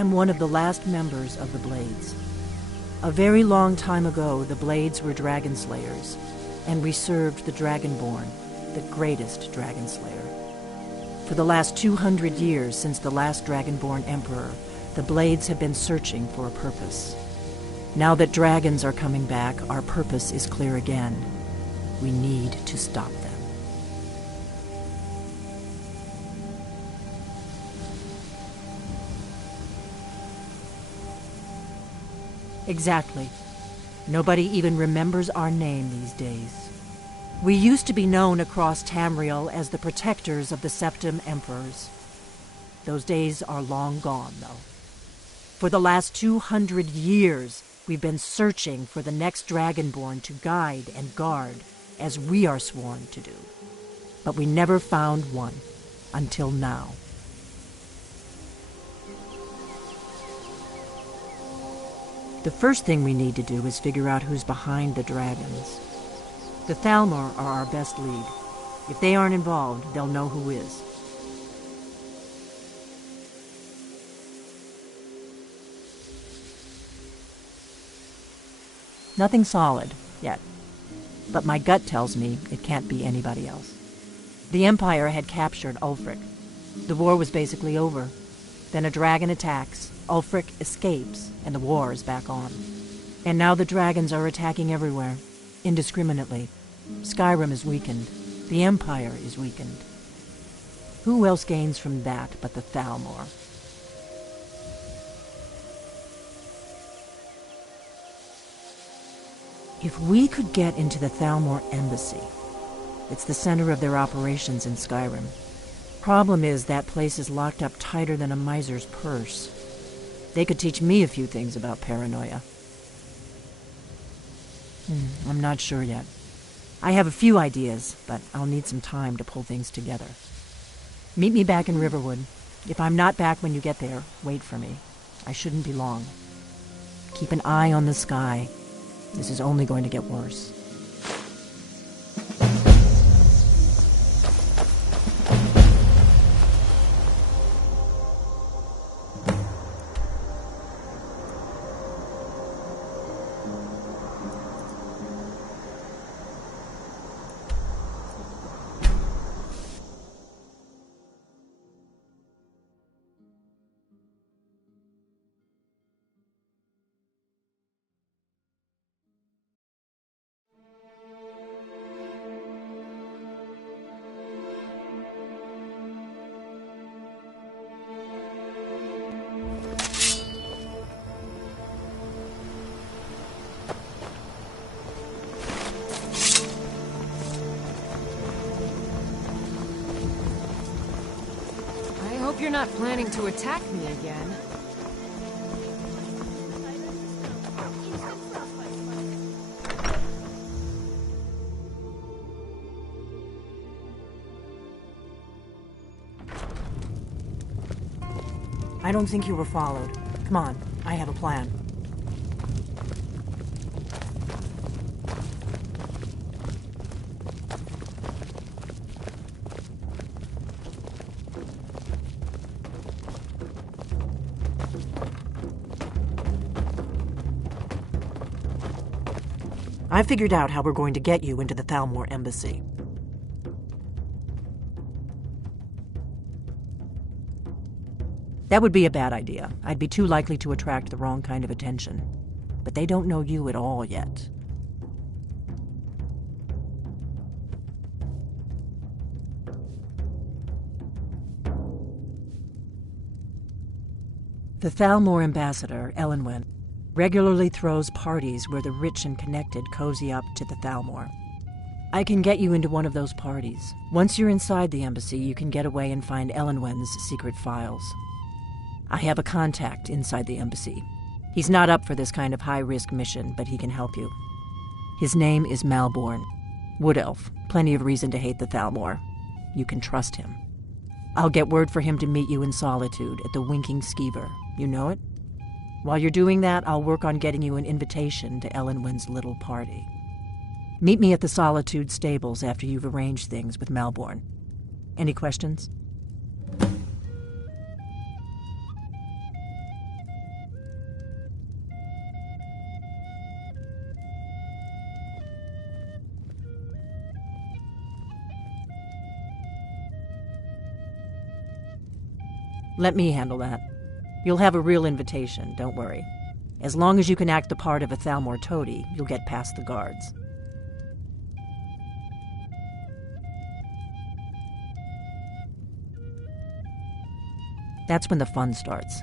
I'm one of the last members of the Blades. A very long time ago, the Blades were dragon slayers, and we served the Dragonborn, the greatest dragon slayer. For the last 200 years since the last Dragonborn Emperor, the Blades have been searching for a purpose. Now that dragons are coming back, our purpose is clear again. We need to stop them. Exactly. Nobody even remembers our name these days. We used to be known across Tamriel as the protectors of the Septim Emperors. Those days are long gone, though. For the last 200 years, we've been searching for the next Dragonborn to guide and guard, as we are sworn to do. But we never found one, until now. The first thing we need to do is figure out who's behind the dragons. The Thalmor are our best lead. If they aren't involved, they'll know who is. Nothing solid, yet. But my gut tells me it can't be anybody else. The Empire had captured Ulfric. The war was basically over. Then a dragon attacks, Ulfric escapes, and the war is back on. And now the dragons are attacking everywhere, indiscriminately. Skyrim is weakened. The Empire is weakened. Who else gains from that but the Thalmor? If we could get into the Thalmor embassy, it's the center of their operations in Skyrim. Problem is, that place is locked up tighter than a miser's purse. They could teach me a few things about paranoia. I'm not sure yet. I have a few ideas, but I'll need some time to pull things together. Meet me back in Riverwood. If I'm not back when you get there, wait for me. I shouldn't be long. Keep an eye on the sky. This is only going to get worse. you're not planning to attack me again. I don't think you were followed. Come on, I have a plan. I figured out how we're going to get you into the Thalmor embassy. That would be a bad idea. I'd be too likely to attract the wrong kind of attention. But they don't know you at all yet. The Thalmor ambassador, Elenwen, regularly throws parties where the rich and connected cozy up to the Thalmor. I can get you into one of those parties. Once you're inside the embassy, you can get away and find Elenwen's secret files. I have a contact inside the embassy. He's not up for this kind of high-risk mission, but he can help you. His name is Malborn. Wood Elf. Plenty of reason to hate the Thalmor. You can trust him. I'll get word for him to meet you in Solitude at the Winking Skeever. You know it? While you're doing that, I'll work on getting you an invitation to Elenwen's little party. Meet me at the Solitude stables after you've arranged things with Malborn. Any questions? Let me handle that. You'll have a real invitation, don't worry. As long as you can act the part of a Thalmor toady, you'll get past the guards. That's when the fun starts.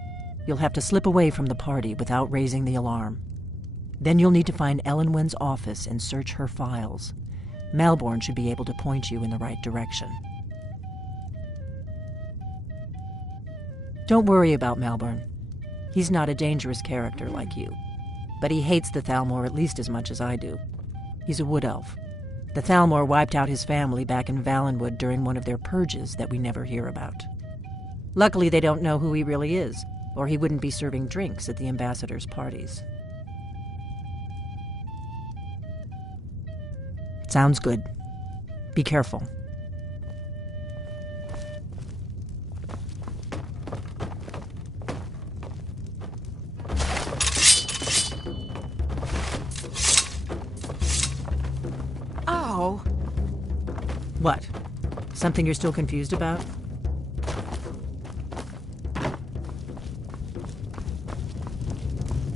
You'll have to slip away from the party without raising the alarm. Then you'll need to find Elenwen's office and search her files. Malborn should be able to point you in the right direction. Don't worry about Malborn. He's not a dangerous character like you. But he hates the Thalmor at least as much as I do. He's a wood elf. The Thalmor wiped out his family back in Valenwood during one of their purges that we never hear about. Luckily, they don't know who he really is, or he wouldn't be serving drinks at the ambassador's parties. Sounds good. Be careful. Ow! What? Something you're still confused about?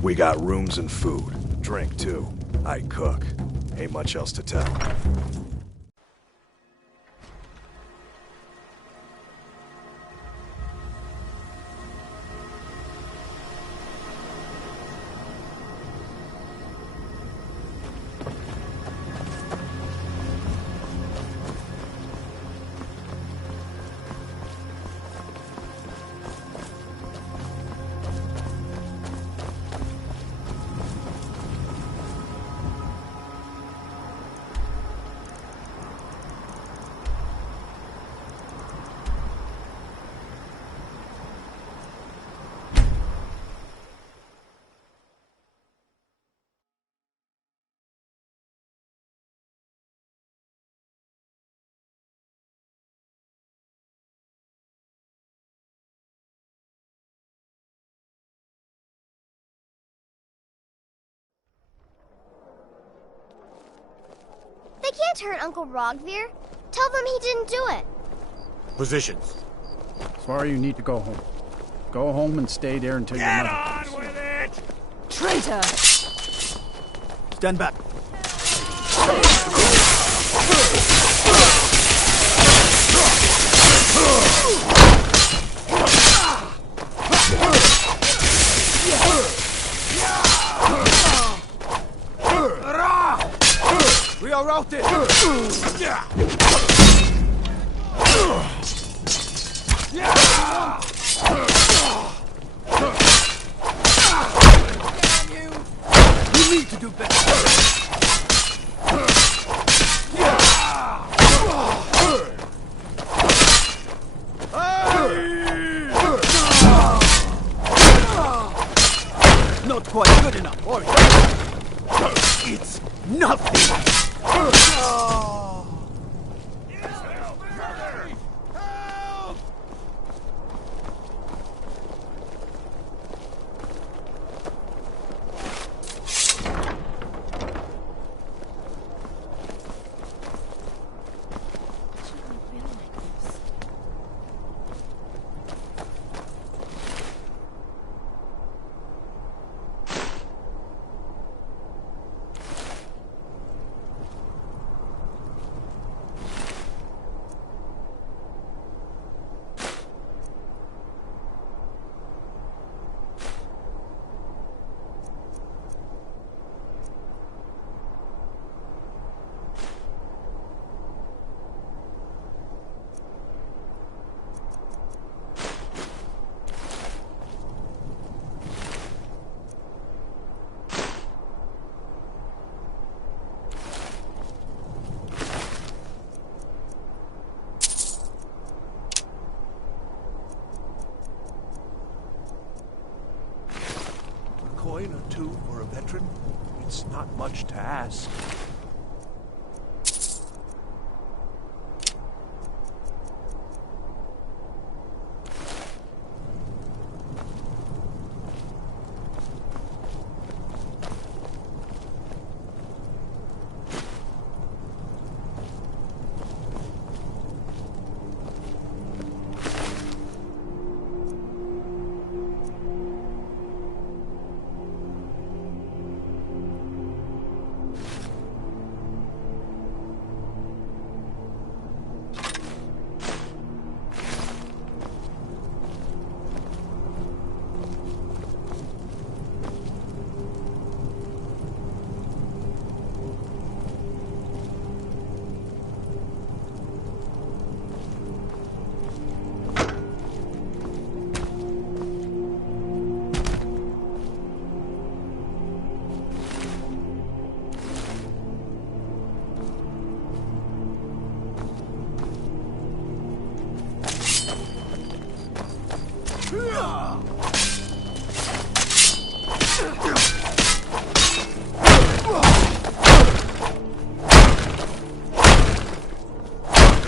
We got rooms and food. Drink, too. I cook. Ain't much else to tell. They can't hurt Uncle Rogvir. Tell them he didn't do it. Positions. Sorry, you need to go home. Go home and stay there until your mother comes. Get on with it! Traitor! Stand back. We are routed! Not quite good enough, are you? It's nothing! Coin or two for a veteran? It's not much to ask.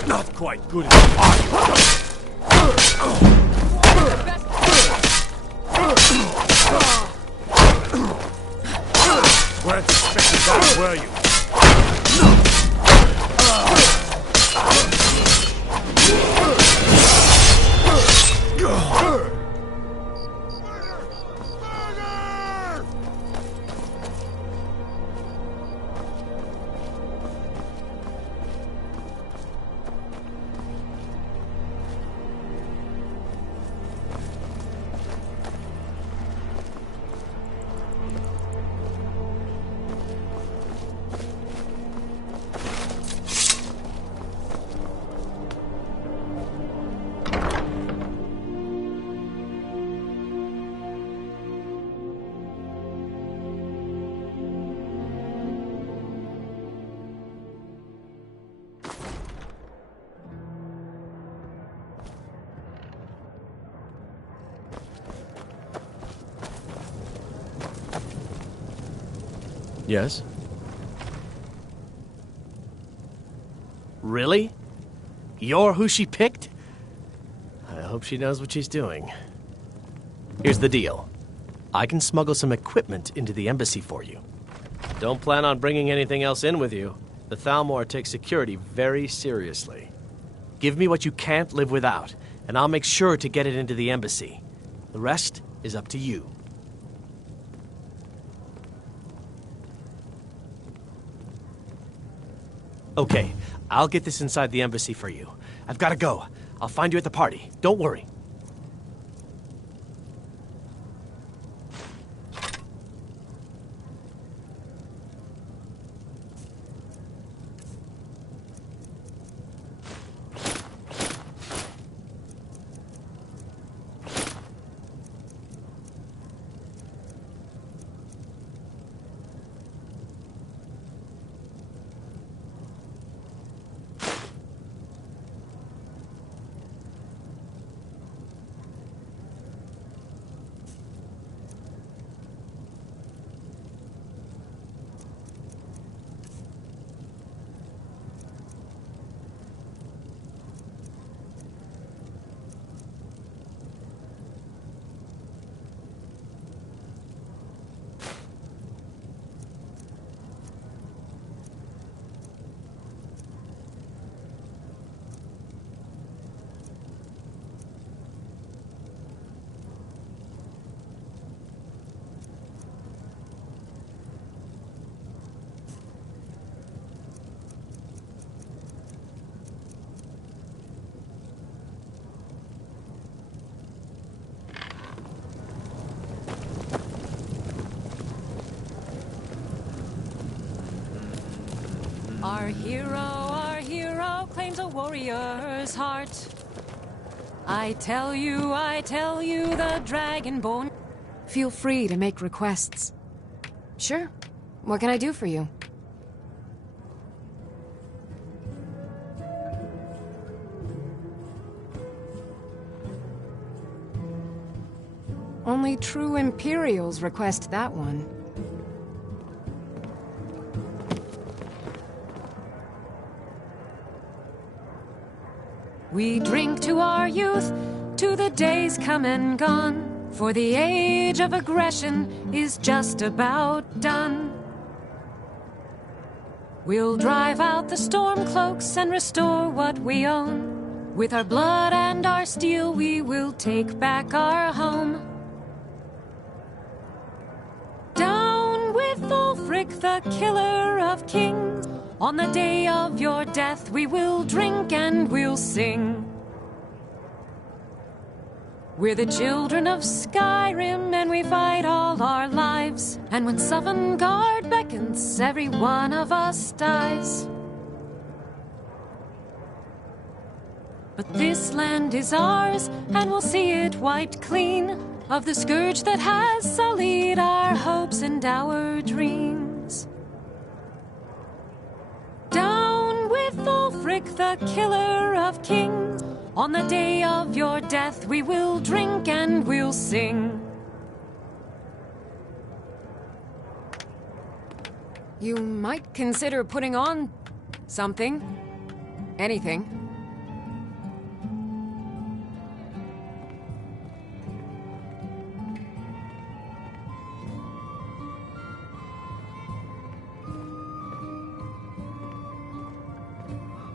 Not quite good enough, are you? Weren't expecting that, were you? Yes? Really? You're who she picked? I hope she knows what she's doing. Here's the deal. I can smuggle some equipment into the embassy for you. Don't plan on bringing anything else in with you. The Thalmor takes security very seriously. Give me what you can't live without, and I'll make sure to get it into the embassy. The rest is up to you. Okay, I'll get this inside the embassy for you. I've got to go. I'll find you at the party. Don't worry. hero claims a warrior's heart. I tell you, the Dragonborn. Feel free to make requests. Sure. What can I do for you? Only true Imperials request that one. We drink to our youth, to the days come and gone, for the age of aggression is just about done. We'll drive out the storm cloaks and restore what we own. With our blood and our steel, we will take back our home. Down with Ulfric, the killer of kings. On the day of your death, we will drink and we'll sing. We're the children of Skyrim, and we fight all our lives. And when Sovngarde beckons, every one of us dies. But this land is ours, and we'll see it wiped clean of the scourge that has sullied our hopes and our dreams. Down with Ulfric, the killer of kings. On the day of your death, we will drink and we'll sing. You might consider putting on something. Anything.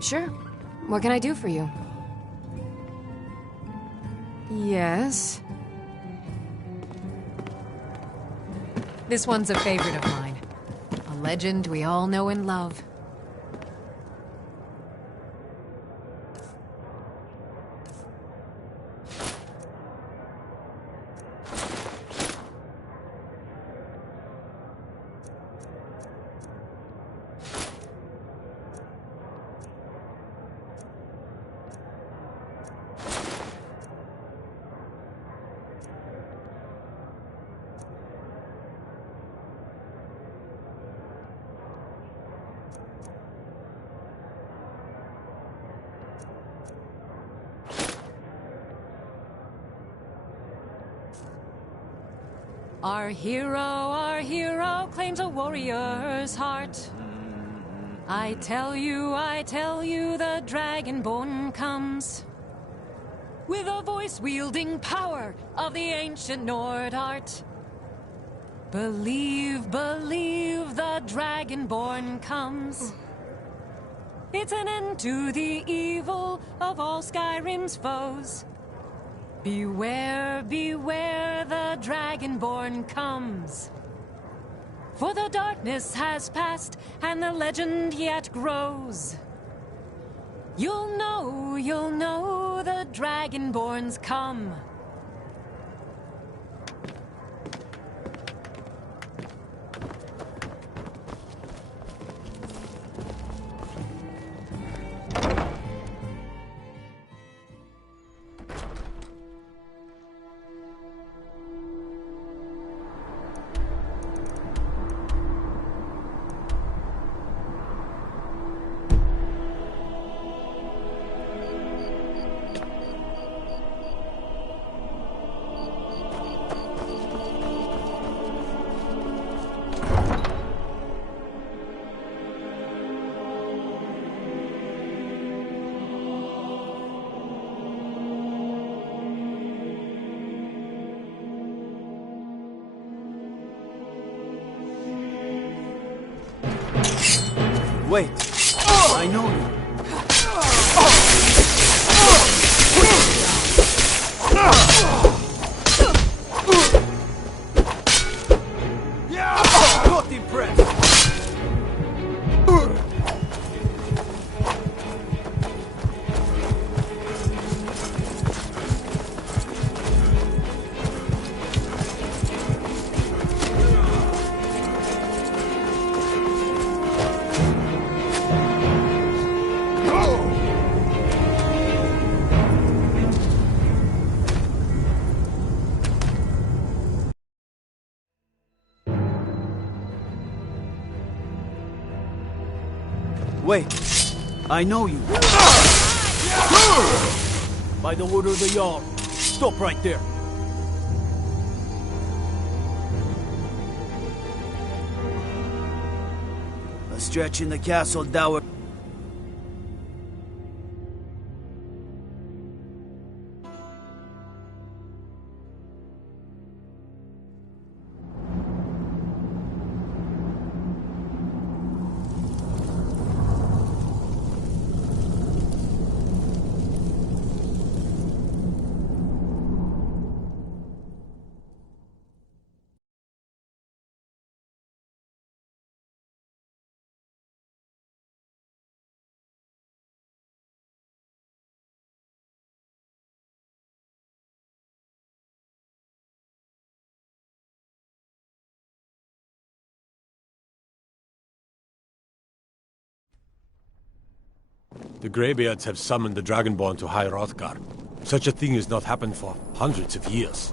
Sure. What can I do for you? Yes. This one's a favorite of mine. A legend we all know and love. Our hero claims a warrior's heart. I tell you, the Dragonborn comes. With a voice-wielding power of the ancient Nord art. Believe, the Dragonborn comes. It's an end to the evil of all Skyrim's foes. Beware, the Dragonborn comes. For the darkness has passed, and the legend yet grows. You'll know, the Dragonborn's come. Wait. I know you. Not impressed. Wait, I know you. By the order of the Jarl, stop right there. A stretch in the castle dower. The Greybeards have summoned the Dragonborn to High Hrothgar. Such a thing has not happened for hundreds of years.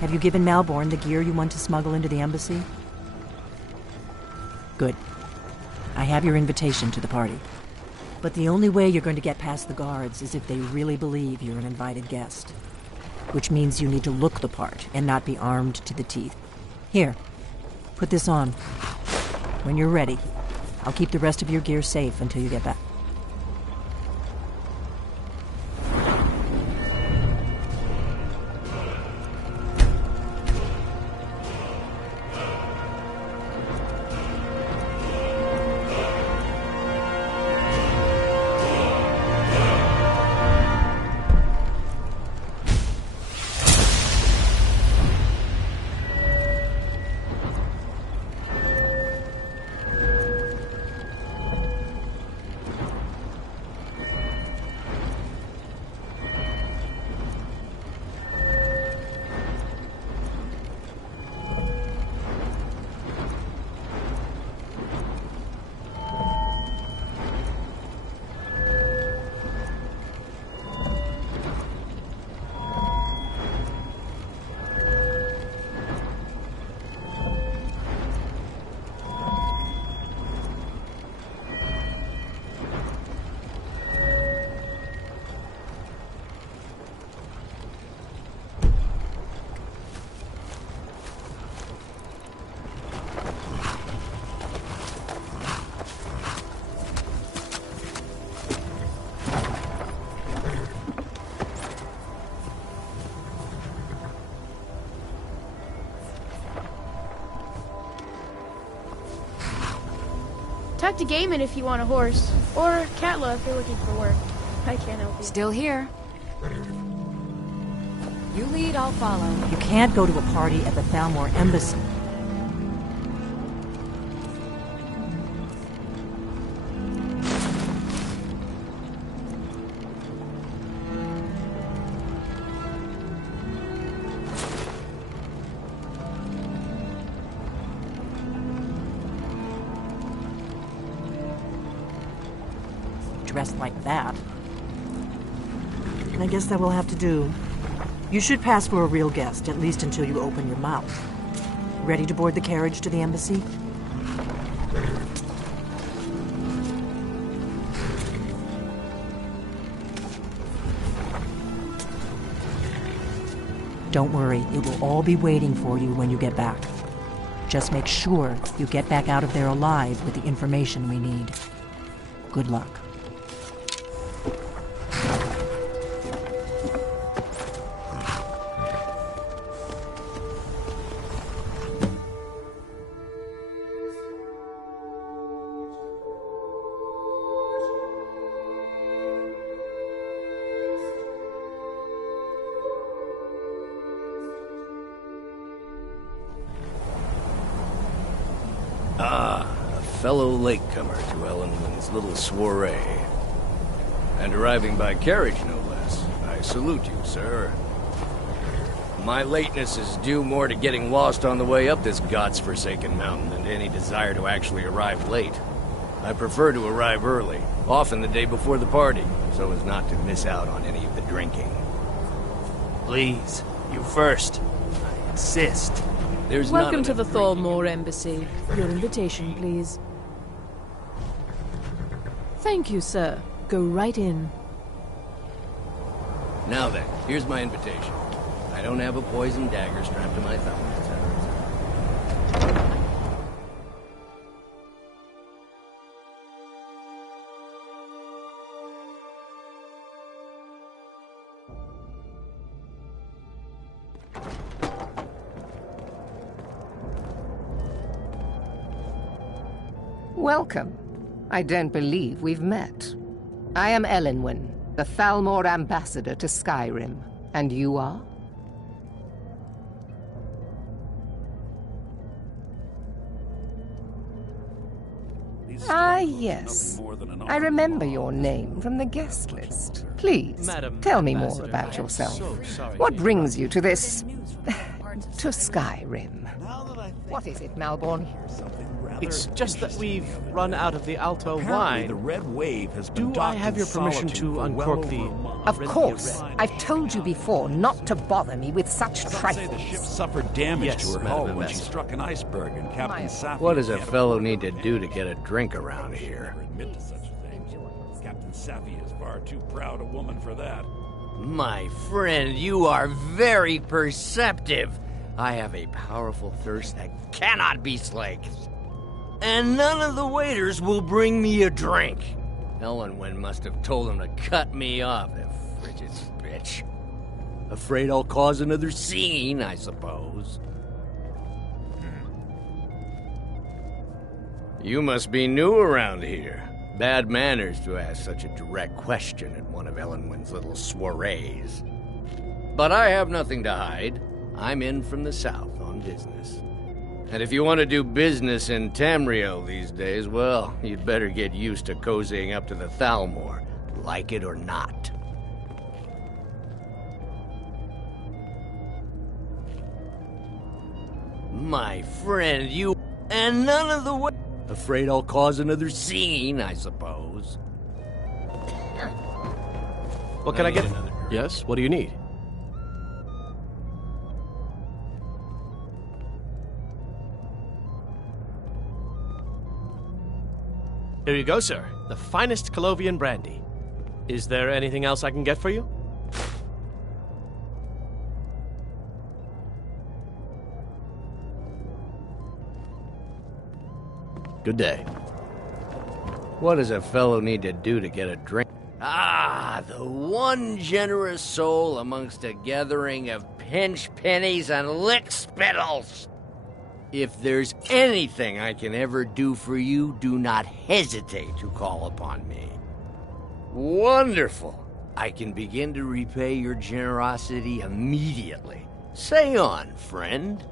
Have you given Malborn the gear you want to smuggle into the embassy? Good. I have your invitation to the party. But the only way you're going to get past the guards is if they really believe you're an invited guest. Which means you need to look the part and not be armed to the teeth. Here, put this on. When you're ready, I'll keep the rest of your gear safe until you get back. Talk to Gaiman if you want a horse, or Katla if you're looking for work. I can't help you. Still here. You lead, I'll follow. You can't go to a party at the Thalmor embassy. Dressed like that. I guess that will have to do. You should pass for a real guest, at least until you open your mouth. Ready to board the carriage to the embassy? Don't worry, it will all be waiting for you when you get back. Just make sure you get back out of there alive with the information we need. Good luck. fellow latecomer to Ellenwood's little soiree. And arriving by carriage, no less. I salute you, sir. My lateness is due more to getting lost on the way up this god's-forsaken mountain than to any desire to actually arrive late. I prefer to arrive early, often the day before the party, so as not to miss out on any of the drinking. Please, you first. I insist. There's Welcome to the Sawmill Embassy. Your invitation, please. Thank you, sir. Go right in. Now then, here's my invitation. I don't have a poisoned dagger strapped to my thumb, etc. Welcome. I don't believe we've met. I am Ellenwyn, the Thalmor ambassador to Skyrim. And you are? Ah, yes. I remember your name from the guest list. Please, tell me more about yourself. What brings you to this... to Skyrim? What is it, Malborn? It's just that we've run out of the Alto wine. The red wave has been Do I have your permission to uncork the... Of course. I've told you before not to bother me with such trifles. The ship suffered damage to her hull when she struck an iceberg, and Captain Safi... What does a fellow need to do to get a drink around here? Admit to such a thing. Captain Safi is far too proud a woman for that. My friend, you are very perceptive. I have a powerful thirst that cannot be slaked. And none of the waiters will bring me a drink. Ellenwyn must have told them to cut me off, the frigid bitch. Afraid I'll cause another scene, I suppose. You must be new around here. Bad manners to ask such a direct question at one of Ellenwyn's little soirees. But I have nothing to hide. I'm in from the south on business. And if you want to do business in Tamriel these days, well, you'd better get used to cozying up to the Thalmor, like it or not. My friend, you... And none of the way... Afraid I'll cause another scene, I suppose. What can I get? Yes, what do you need? Here you go, sir. The finest Colovian brandy. Is there anything else I can get for you? Good day. What does a fellow need to do to get a drink? Ah, the one generous soul amongst a gathering of pinch pennies and lick spittles. If there's anything I can ever do for you, do not hesitate to call upon me. Wonderful. I can begin to repay your generosity immediately. Say on, friend.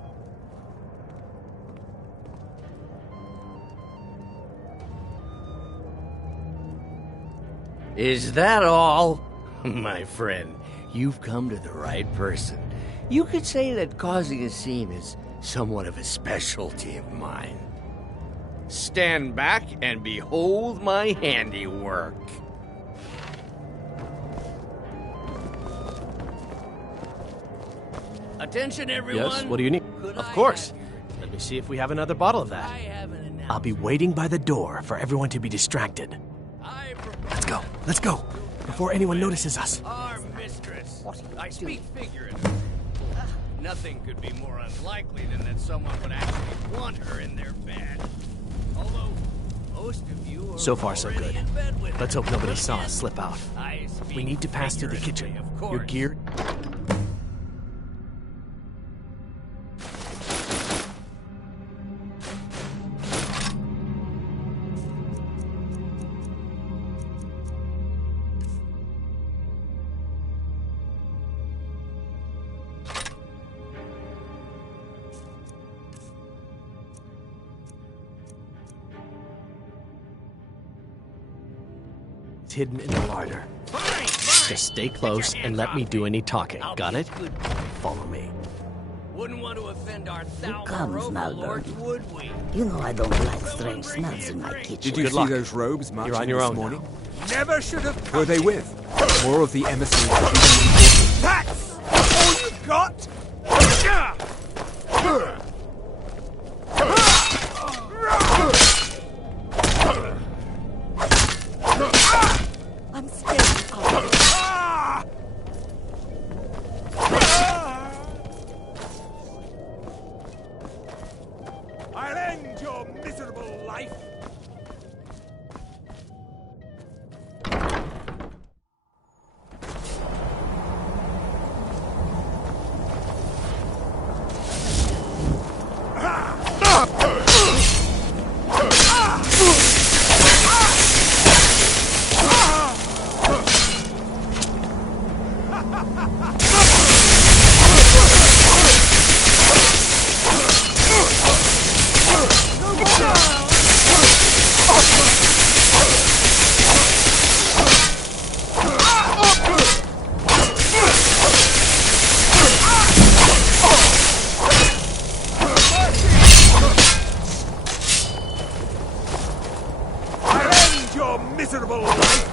Is that all? My friend, you've come to the right person. You could say that causing a scene is somewhat of a specialty of mine. Stand back and behold my handiwork. Attention, everyone. Yes, what do you need? Of course. Let me see if we have another bottle of that. I'll be waiting by the door for everyone to be distracted. Let's go. Let's go. Before anyone notices us. Our mistress. I speak figuratively. Nothing could be more unlikely than that someone would actually want her in their bed. Although most of you are so far, so good. Let's hope nobody saw us slip out. We We need to pass through the kitchen. Your gear... It's hidden in the larder. Just stay close and let me do any talking. Got it? Follow me. Wouldn't want to offend our Who comes, Malvern? You know I don't like strange smells in my kitchen. Did you see those robes marching You're on your this own morning? now. Never should have Who are they with? More of the emissaries. That's all you've got? I'm scared. I'll end your miserable life. Miserable life!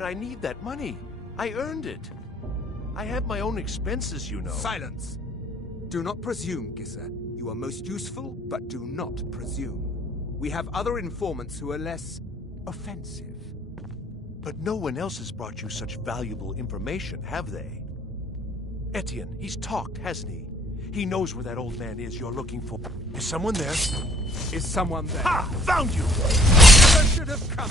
But I need that money. I earned it. I have my own expenses, you know. Silence! Do not presume, Gisser. You are most useful, but do not presume. We have other informants who are less offensive. But no one else has brought you such valuable information, have they? Etienne, he's talked, hasn't he? He knows where that old man is you're looking for. Is someone there? Is someone there? Ha! Found you! Never should have come.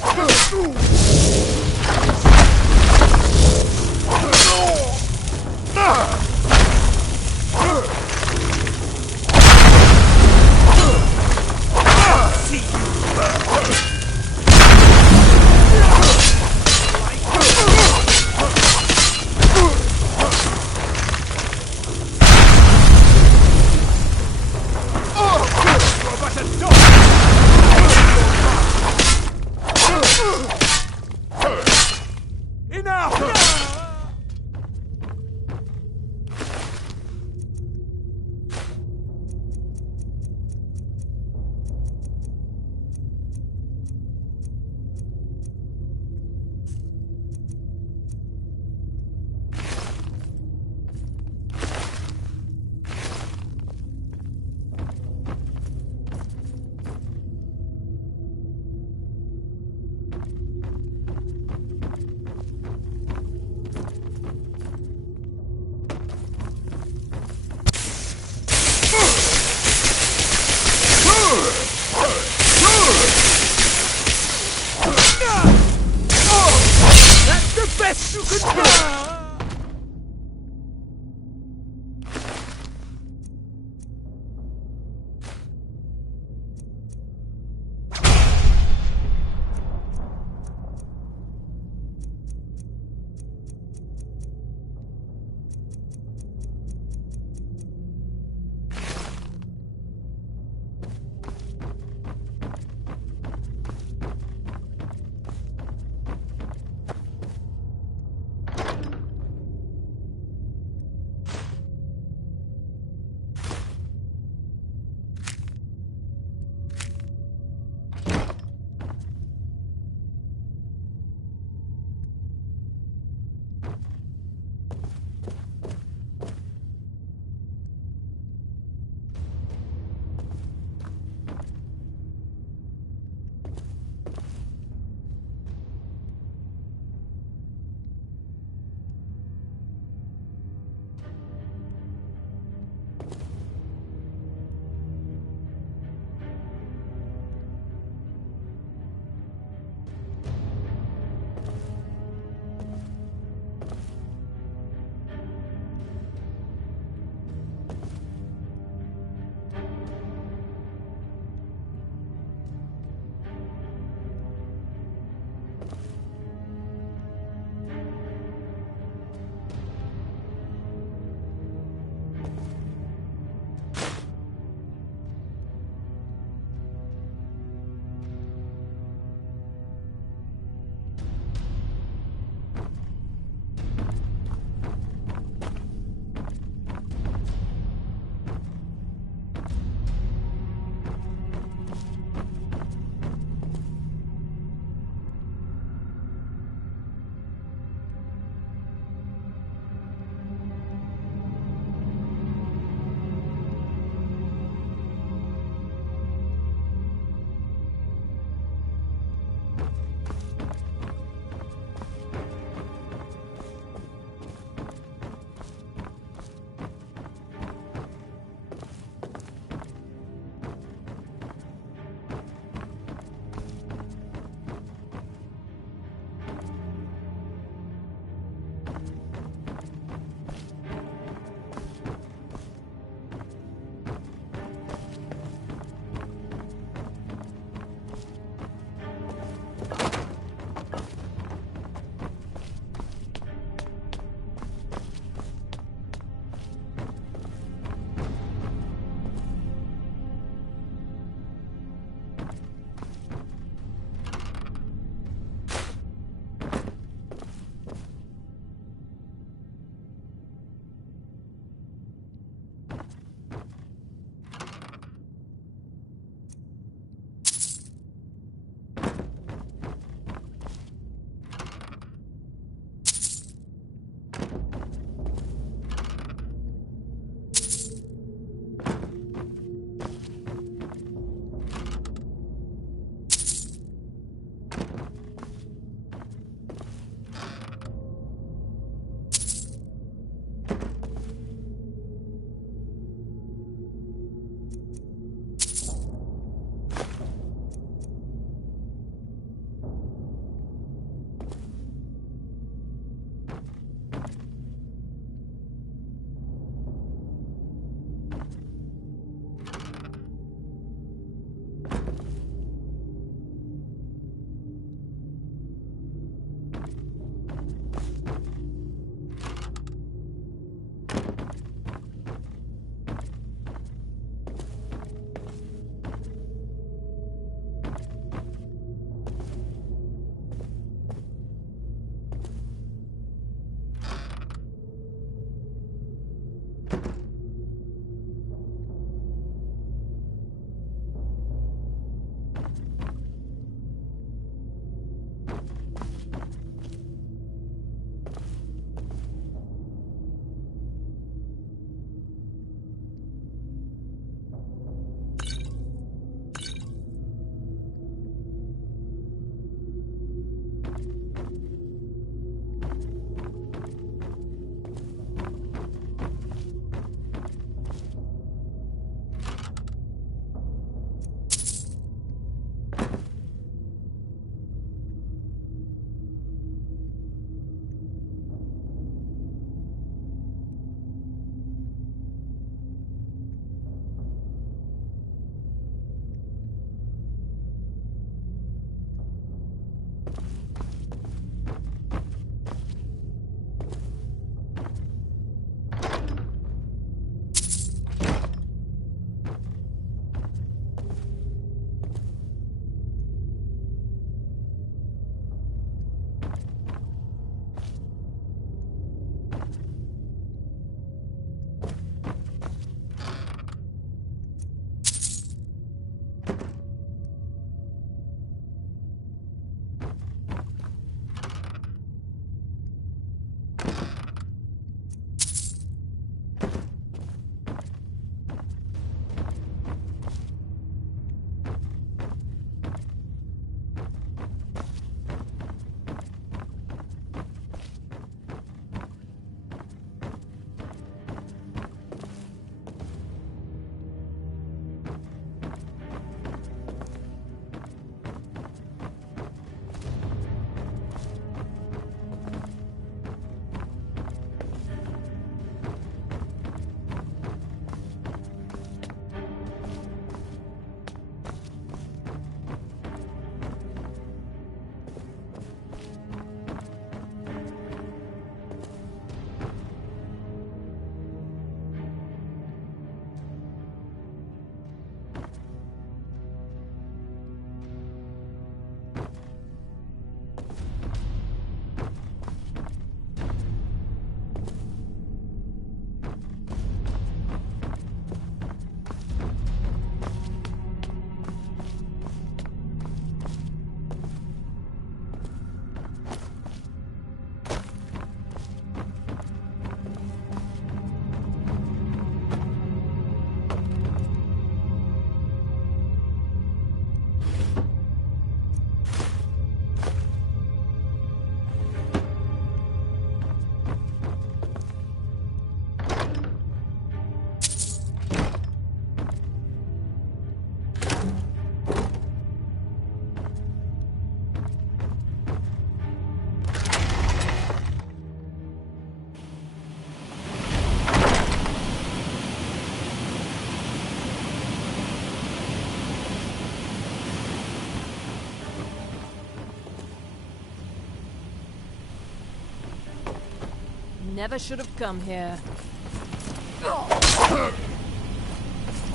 never should have come here.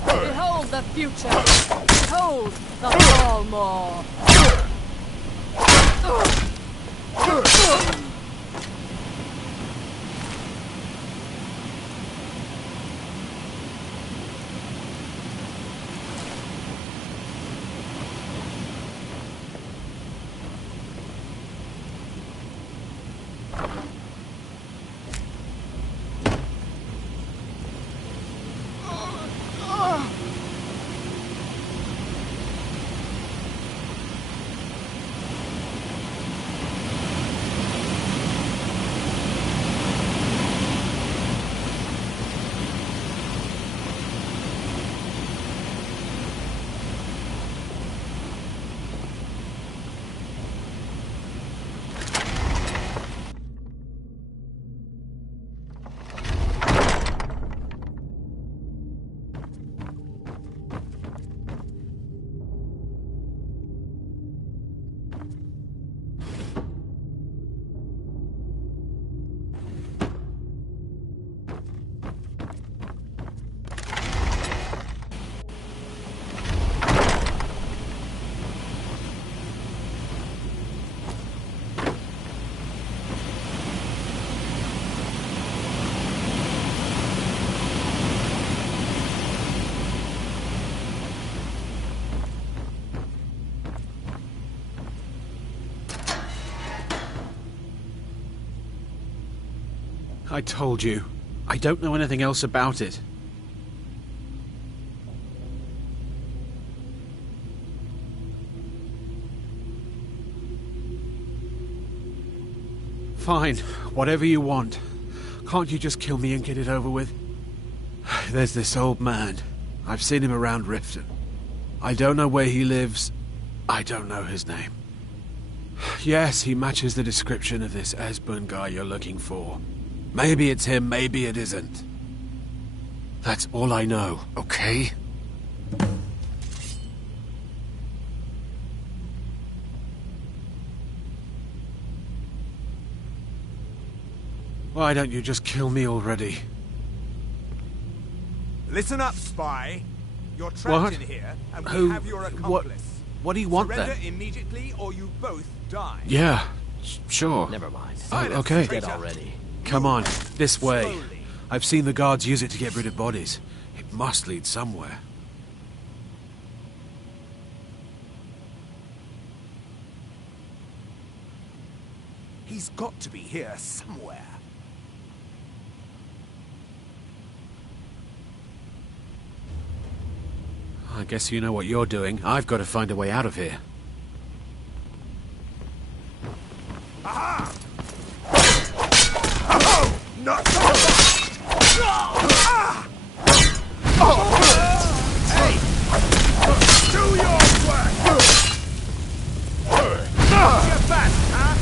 Behold the future! Behold the Thrallmaw! I told you. I don't know anything else about it. Fine, whatever you want. Can't you just kill me and get it over with? There's this old man. I've seen him around Riften. I don't know where he lives. I don't know his name. Yes, he matches the description of this Esbern guy you're looking for. Maybe it's him, maybe it isn't. That's all I know, okay? Why don't you just kill me already? Listen up, spy. You're trapped in here, and we have your accomplice. What do you want then? Surrender immediately, or you both die. Yeah, sure. Never mind. Okay. Dead already. Come on, this way. I've seen the guards use it to get rid of bodies. It must lead somewhere. He's got to be here somewhere. I guess you know what you're doing. I've got to find a way out of here. Aha! Oh, not Hey! Do your work! You're back, huh?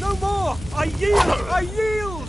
No more! I yield! I yield!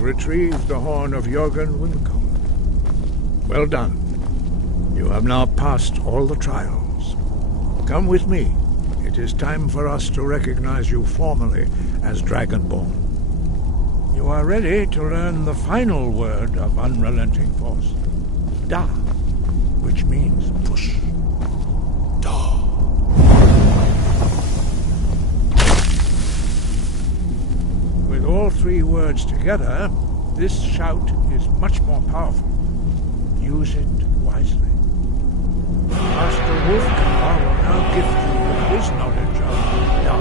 Retrieved the horn of Jörgen Wincombe. Well done. You have now passed all the trials. Come with me. It is time for us to recognize you formally as Dragonborn. You are ready to learn the final word of unrelenting force. Da, which means push. Da. With all three words together, this shout is much more powerful. Use it wisely. Master Wolfgar will now gift you with his knowledge of Da.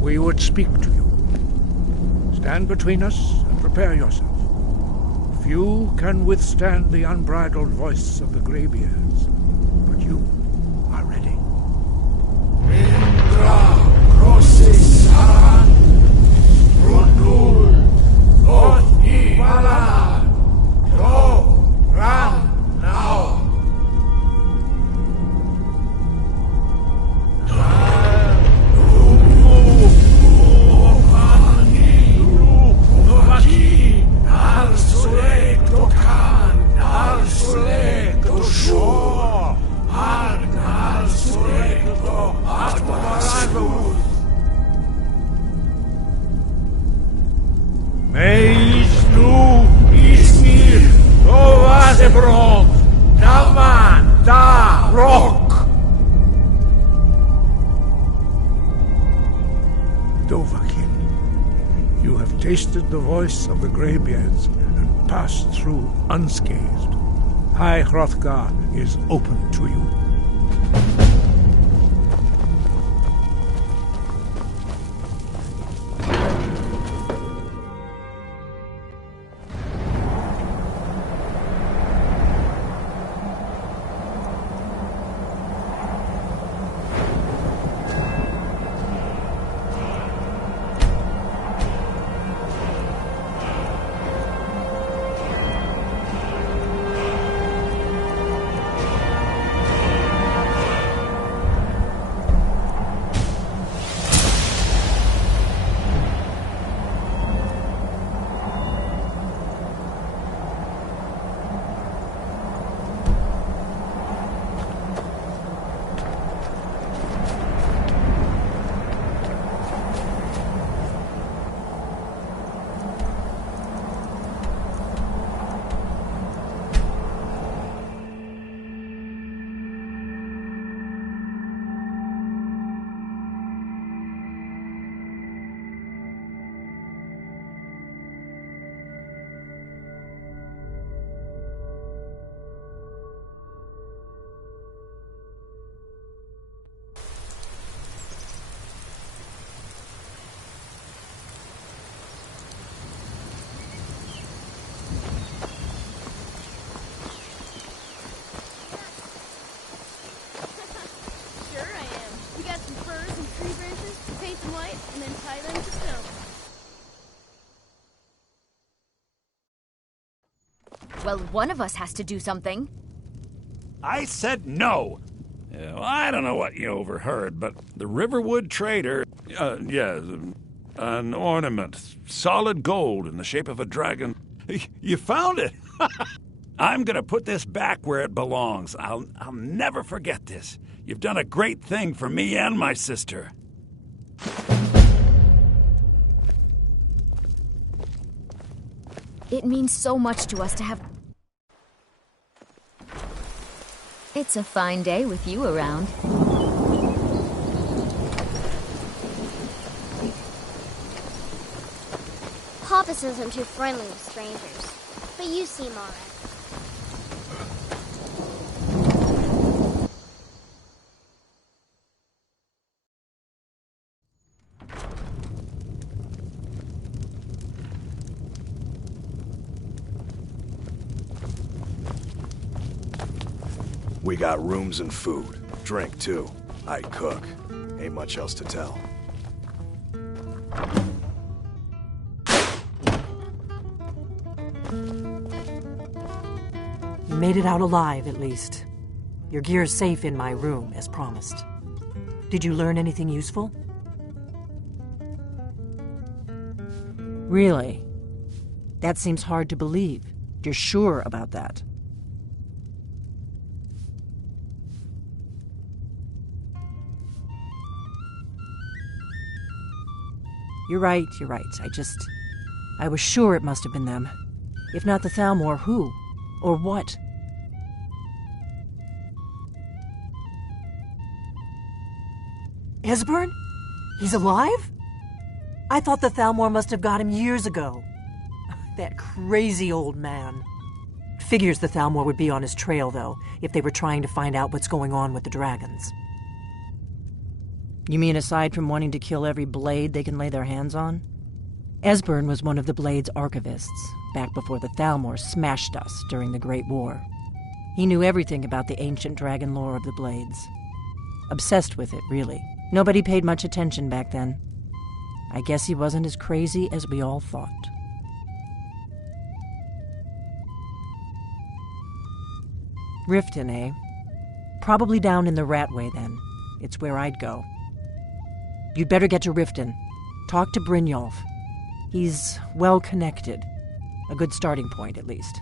We would speak to you. Stand between us and prepare yourself. Few can withstand the unbridled voice of the graybeards, but you are ready. Indra, Crosisan, Brunul, Othi, Bala, Do, Ram, now. Sure. tasted the voice of the Greybeards and passed through unscathed. High Hrothgar is open to you. And then tie them to stone. Well, one of us has to do something. I said no. I don't know what you overheard, but the Riverwood trader, an ornament, solid gold in the shape of a dragon. You found it. I'm gonna put this back where it belongs. I'll never forget this. You've done a great thing for me and my sister. It means so much to us to have... It's a fine day with you around. Hoppus isn't too friendly with strangers, but you seem alright. We got rooms and food. Drink, too. I cook. Ain't much else to tell. You made it out alive, at least. Your gear's safe in my room, as promised. Did you learn anything useful? Really? That seems hard to believe. You're sure about that? You're right. I was sure it must have been them. If not the Thalmor, who? Or what? Esbern? He's alive? I thought the Thalmor must have got him years ago. That crazy old man. Figures the Thalmor would be on his trail, though, if they were trying to find out what's going on with the dragons. You mean aside from wanting to kill every blade they can lay their hands on? Esbern was one of the Blade's archivists, back before the Thalmor smashed us during the Great War. He knew everything about the ancient dragon lore of the Blades. Obsessed with it, really. Nobody paid much attention back then. I guess he wasn't as crazy as we all thought. Riften, eh? Probably down in the Ratway, then. It's where I'd go. You'd better get to Riften. Talk to Brynjolf. He's well-connected. A good starting point, at least.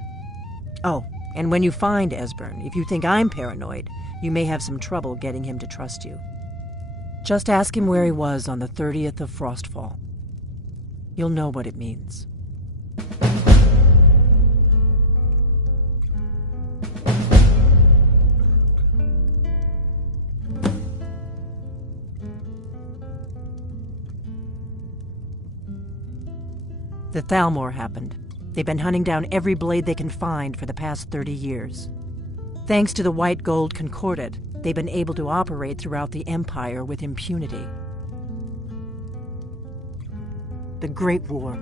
Oh, and when you find Esbern, if you think I'm paranoid, you may have some trouble getting him to trust you. Just ask him where he was on the 30th of Frostfall. You'll know what it means. The Thalmor happened. They've been hunting down every blade they can find for the past 30 years. Thanks to the White Gold Concordat, they've been able to operate throughout the Empire with impunity. The Great War.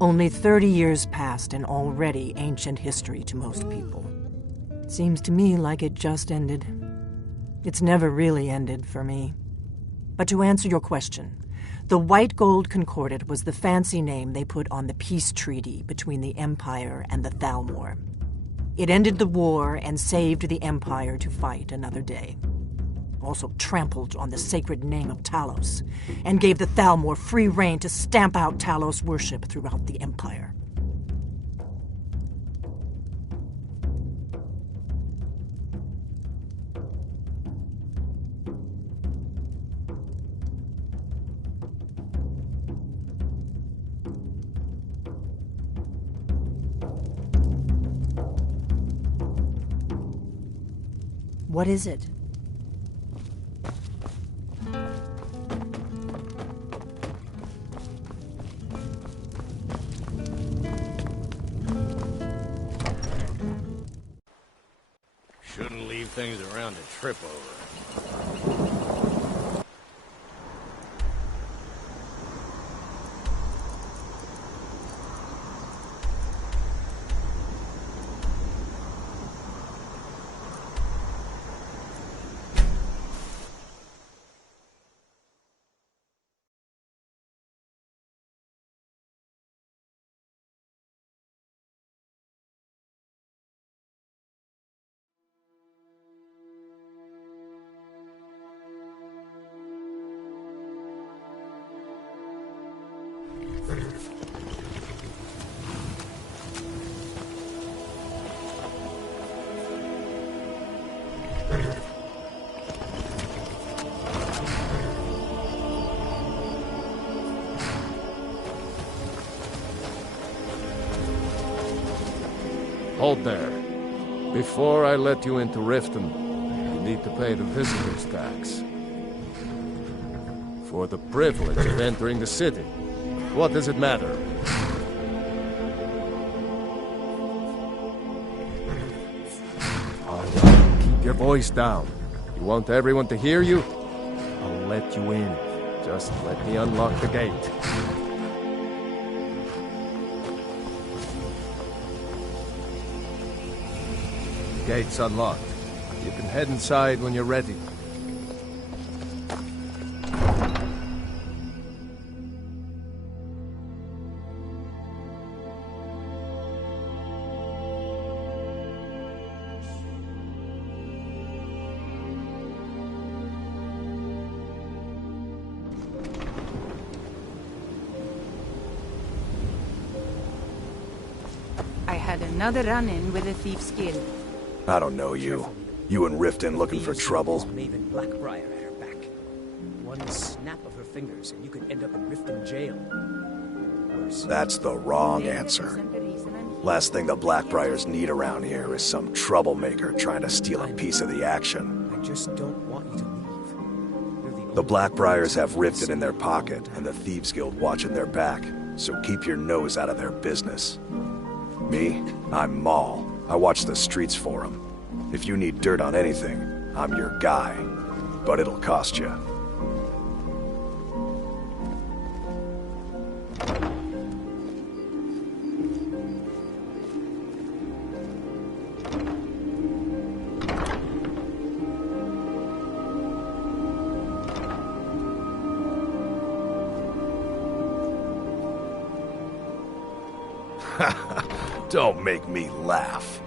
Only 30 years passed and already ancient history to most people. Seems to me like it just ended. It's never really ended for me. But to answer your question, the White Gold Concordat was the fancy name they put on the peace treaty between the Empire and the Thalmor. It ended the war and saved the Empire to fight another day. Also trampled on the sacred name of Talos, and gave the Thalmor free rein to stamp out Talos worship throughout the Empire. What is it? Shouldn't leave things around to trip over. Hold there. Before I let you into Riften, you need to pay the visitor's tax. For the privilege of entering the city. What does it matter? All right, keep your voice down. You want everyone to hear you? I'll let you in. Just let me unlock the gate. Gate's unlocked. You can head inside when you're ready. I had another run-in with a thief's guild. I don't know you. You and Riften looking for trouble? Maven Blackbriar at her back. One snap of her fingers and you could end up in Riften jail. Worse. That's the wrong answer. Last thing the Blackbriars need around here is some troublemaker trying to steal a piece of the action. I just don't want you to leave. The Blackbriars have Riften in their pocket and the Thieves Guild watching their back, so keep your nose out of their business. Me? I'm Maul. I watch the streets for them. If you need dirt on anything, I'm your guy. But it'll cost you. Don't make me laugh.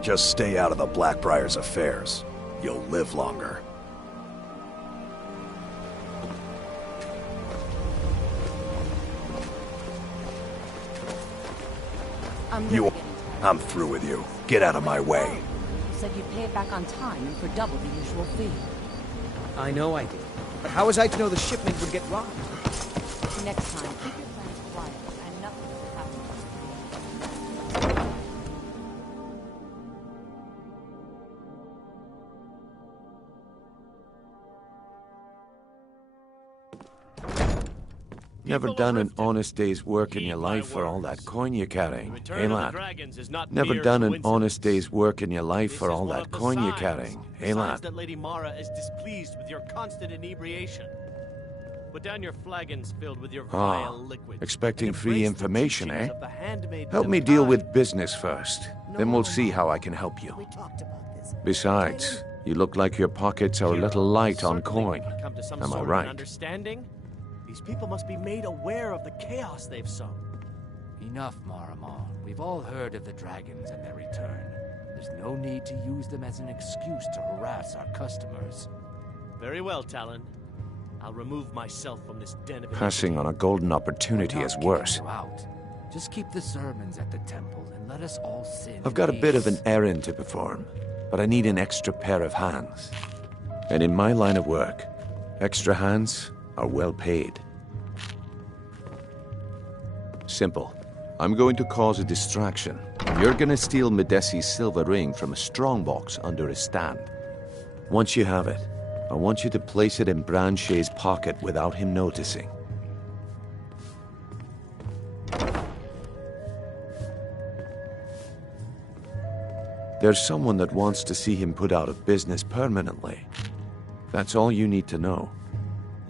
Just stay out of the Blackbriar's affairs. You'll live longer. I'm through with you. Get out of my way. You said you'd pay it back on time and for double the usual fee. I know I did. But how was I to know the shipment would get robbed? Next time, keep your plans quiet and nothing will happen. Never done an honest day's work in your life for all that coin you're carrying, eh, lad? Never done an honest day's work in your life for all that coin you're carrying, eh, lad? That Lady Mara is displeased with your constant inebriation. Put down your flagons filled with your vile liquid. Expecting free information, eh? Help me deal with business first. Then we'll see how I can help you. Besides, you look like your pockets are a little light on coin. Am I right? Understanding? These people must be made aware of the chaos they've sown. Enough, Maramar. We've all heard of the dragons and their return. There's no need to use them as an excuse to harass our customers. Very well, Talon. I'll remove myself from this den of... Passing on a golden opportunity is worse. Just keep the sermons at the temple and let us all sin. I've got a bit of an errand to perform, but I need an extra pair of hands. And in my line of work, extra hands are well paid. Simple. I'm going to cause a distraction. You're gonna steal Medesi's silver ring from a strongbox under his stand. Once you have it, I want you to place it in Branche's pocket without him noticing. There's someone that wants to see him put out of business permanently. That's all you need to know.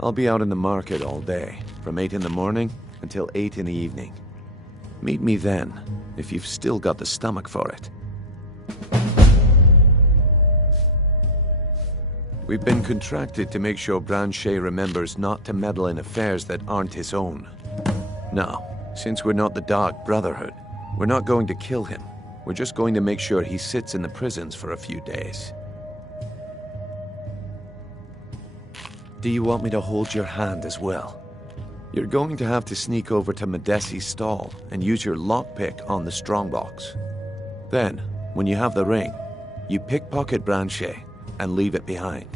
I'll be out in the market all day, from 8 in the morning until 8 in the evening. Meet me then, if you've still got the stomach for it. We've been contracted to make sure Branche remembers not to meddle in affairs that aren't his own. Now, since we're not the Dark Brotherhood, we're not going to kill him. We're just going to make sure he sits in the prisons for a few days. Do you want me to hold your hand as well? You're going to have to sneak over to Medesi's stall and use your lockpick on the strongbox. Then, when you have the ring, you pickpocket Branche and leave it behind.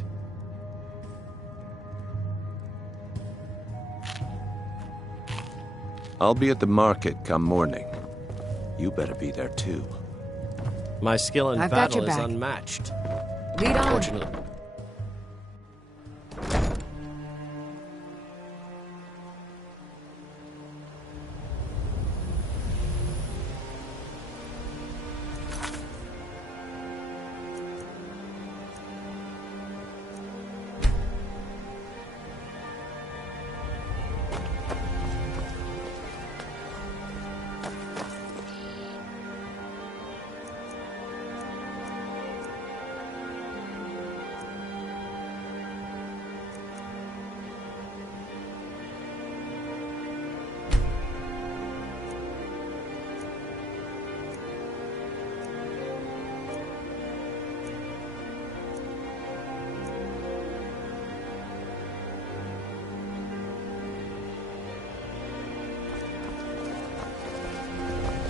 I'll be at the market come morning. You better be there too. My skill in battle is unmatched. Lead on. Unfortunately.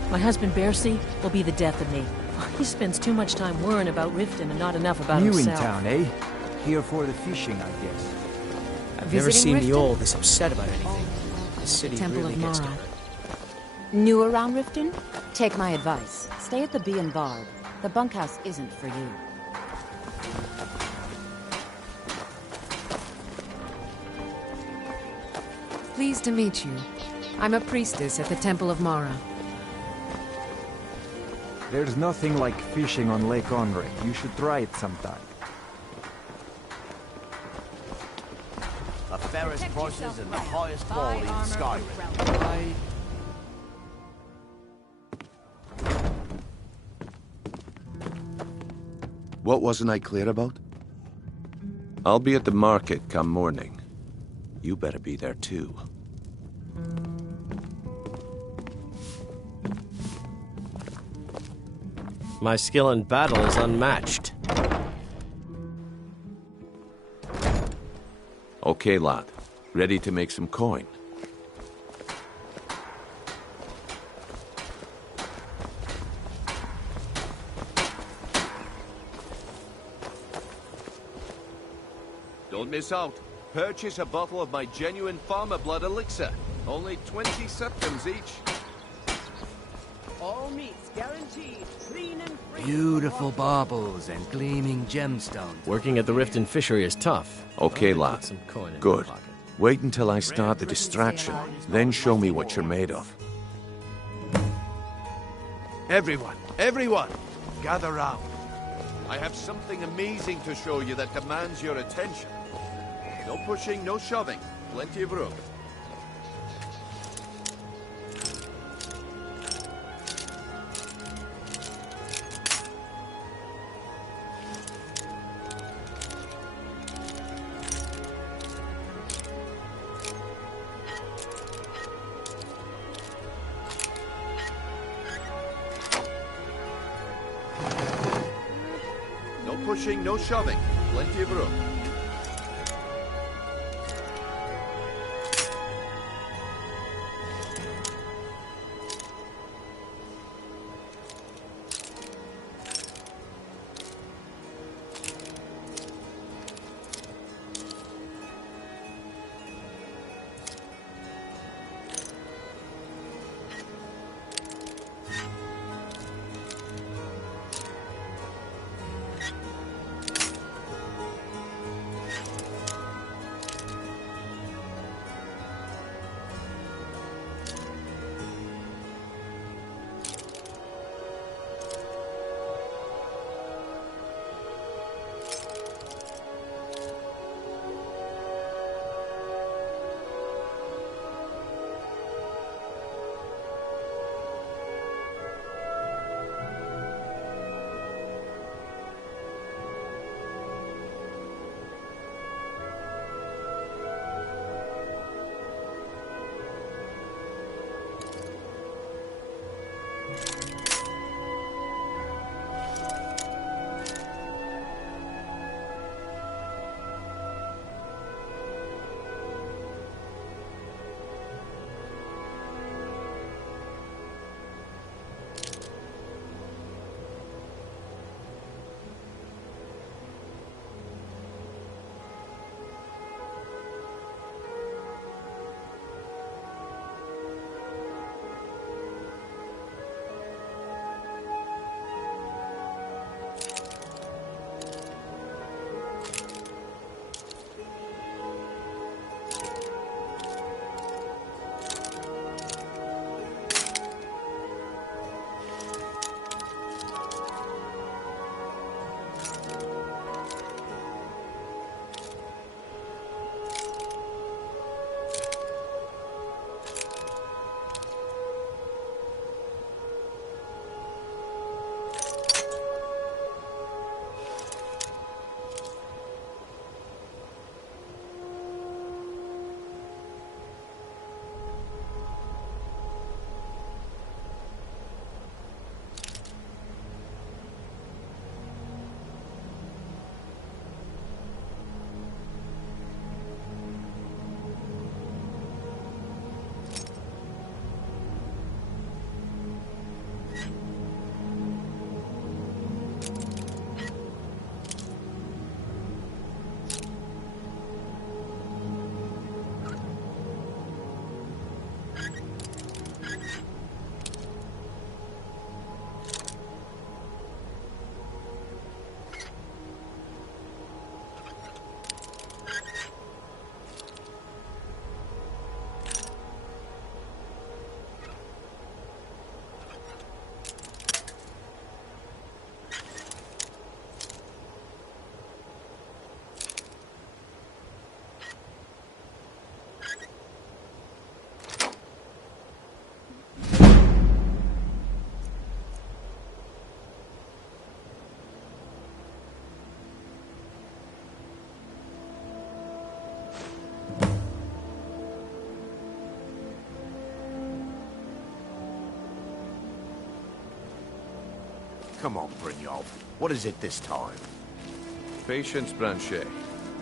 My husband, Bercy, will be the death of me. He spends too much time worrying about Riften and not enough about New himself. in town, eh? Here for the fishing, I guess. I've never seen the old this upset about anything. The city Temple really of gets Mara. New around Riften? Take my advice. Stay at the Bee and Bard. The bunkhouse isn't for you. Pleased to meet you. I'm a priestess at the Temple of Mara. There's nothing like fishing on Lake Onre. You should try it sometime. The fairest prices and the highest quality in Skyrim. What wasn't I clear about? I'll be at the market come morning. You better be there too. My skill in battle is unmatched. Okay, lad. Ready to make some coin. Don't miss out. Purchase a bottle of my genuine farmer blood elixir. Only 20 septims each. All meats guaranteed, clean and free. Beautiful baubles and gleaming gemstones. Working at the Riften fishery is tough. Okay, lad. Put some coin in Good. your pocket. Wait until I start the distraction, then show me what you're made of. Everyone, gather round. I have something amazing to show you that demands your attention. No pushing, no shoving. Plenty of room. No pushing, no shoving. Plenty of room. Come on, Brynjolf. What is it this time? Patience, Blanchet.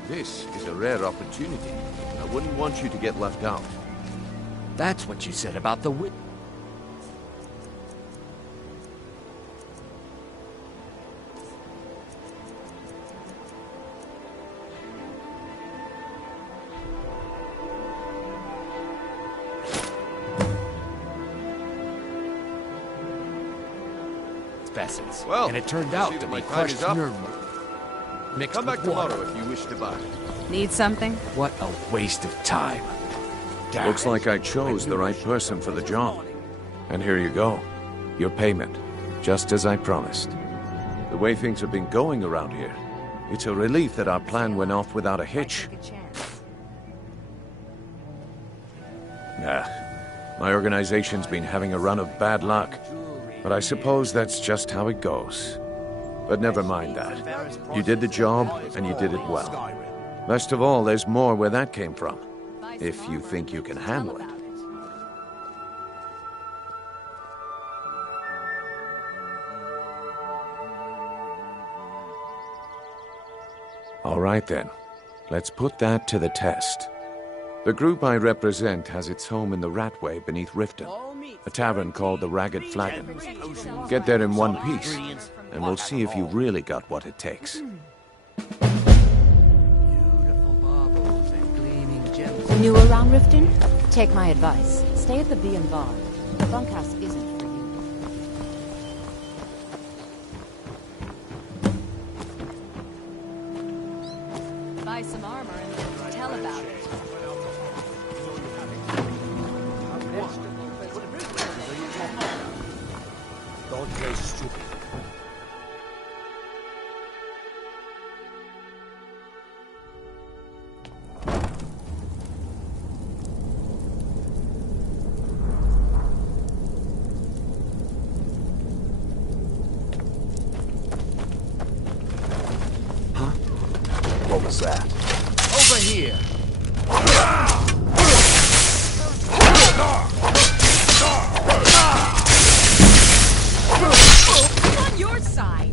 This is a rare opportunity. I wouldn't want you to get left out. That's what you said about the wit. Facets. Well, and it turned out to be crushed Nuremberg. mixed Come back with water. tomorrow if you wish to buy. Need something? What a waste of time. Looks like I chose the right person for the job. And here you go. Your payment. Just as I promised. The way things have been going around here, it's a relief that our plan went off without a hitch. My organization's been having a run of bad luck. But I suppose that's just how it goes. But never mind that. You did the job, and you did it well. Best of all, there's more where that came from. If you think you can handle it. All right then. Let's put that to the test. The group I represent has its home in the Ratway beneath Riften, a tavern called the Ragged Flagon. Get there in one piece, and we'll see if you really got what it takes. New around Riften? Take my advice. Stay at the Bee and Bar. The bunkhouse isn't for you. Buy some armor and tell about it. Don't play stupid. What was that? Over here. On your side.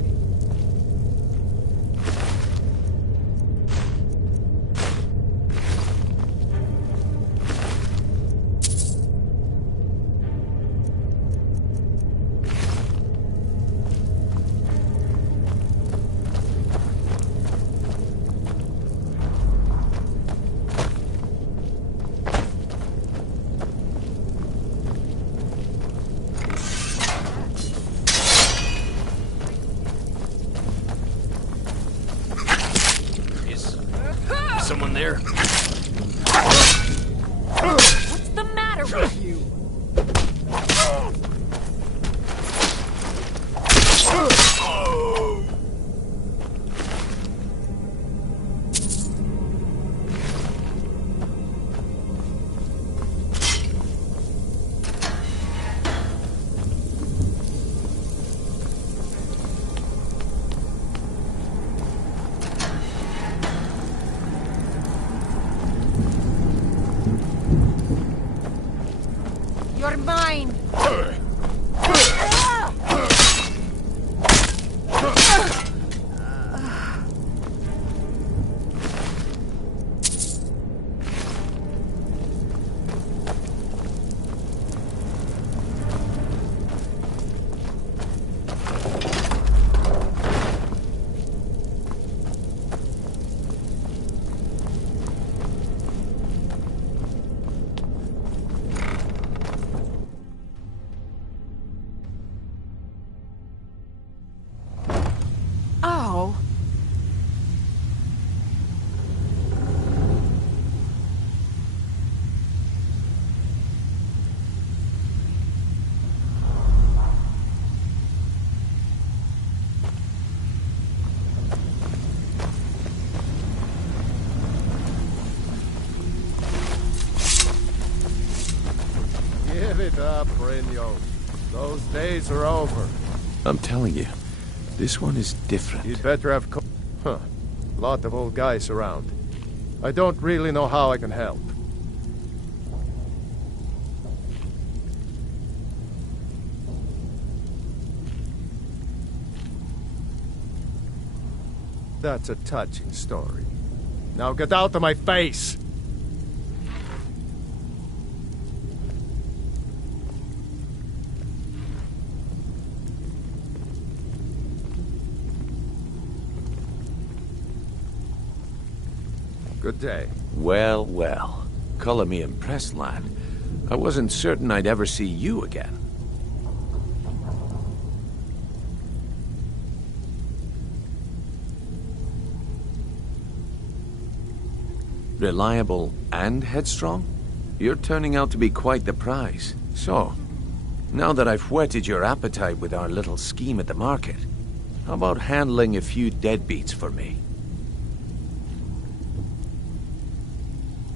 Someone there? What's the matter with you? You're mine! Oh. Give it up, Brynjo. Those days are over. I'm telling you, this one is different. You'd better have lot of old guys around. I don't really know how I can help. That's a touching story. Now get out of my face! Good day. Well, well. Color me impressed, lad. I wasn't certain I'd ever see you again. Reliable and headstrong? You're turning out to be quite the prize. So, now that I've whetted your appetite with our little scheme at the market, how about handling a few deadbeats for me?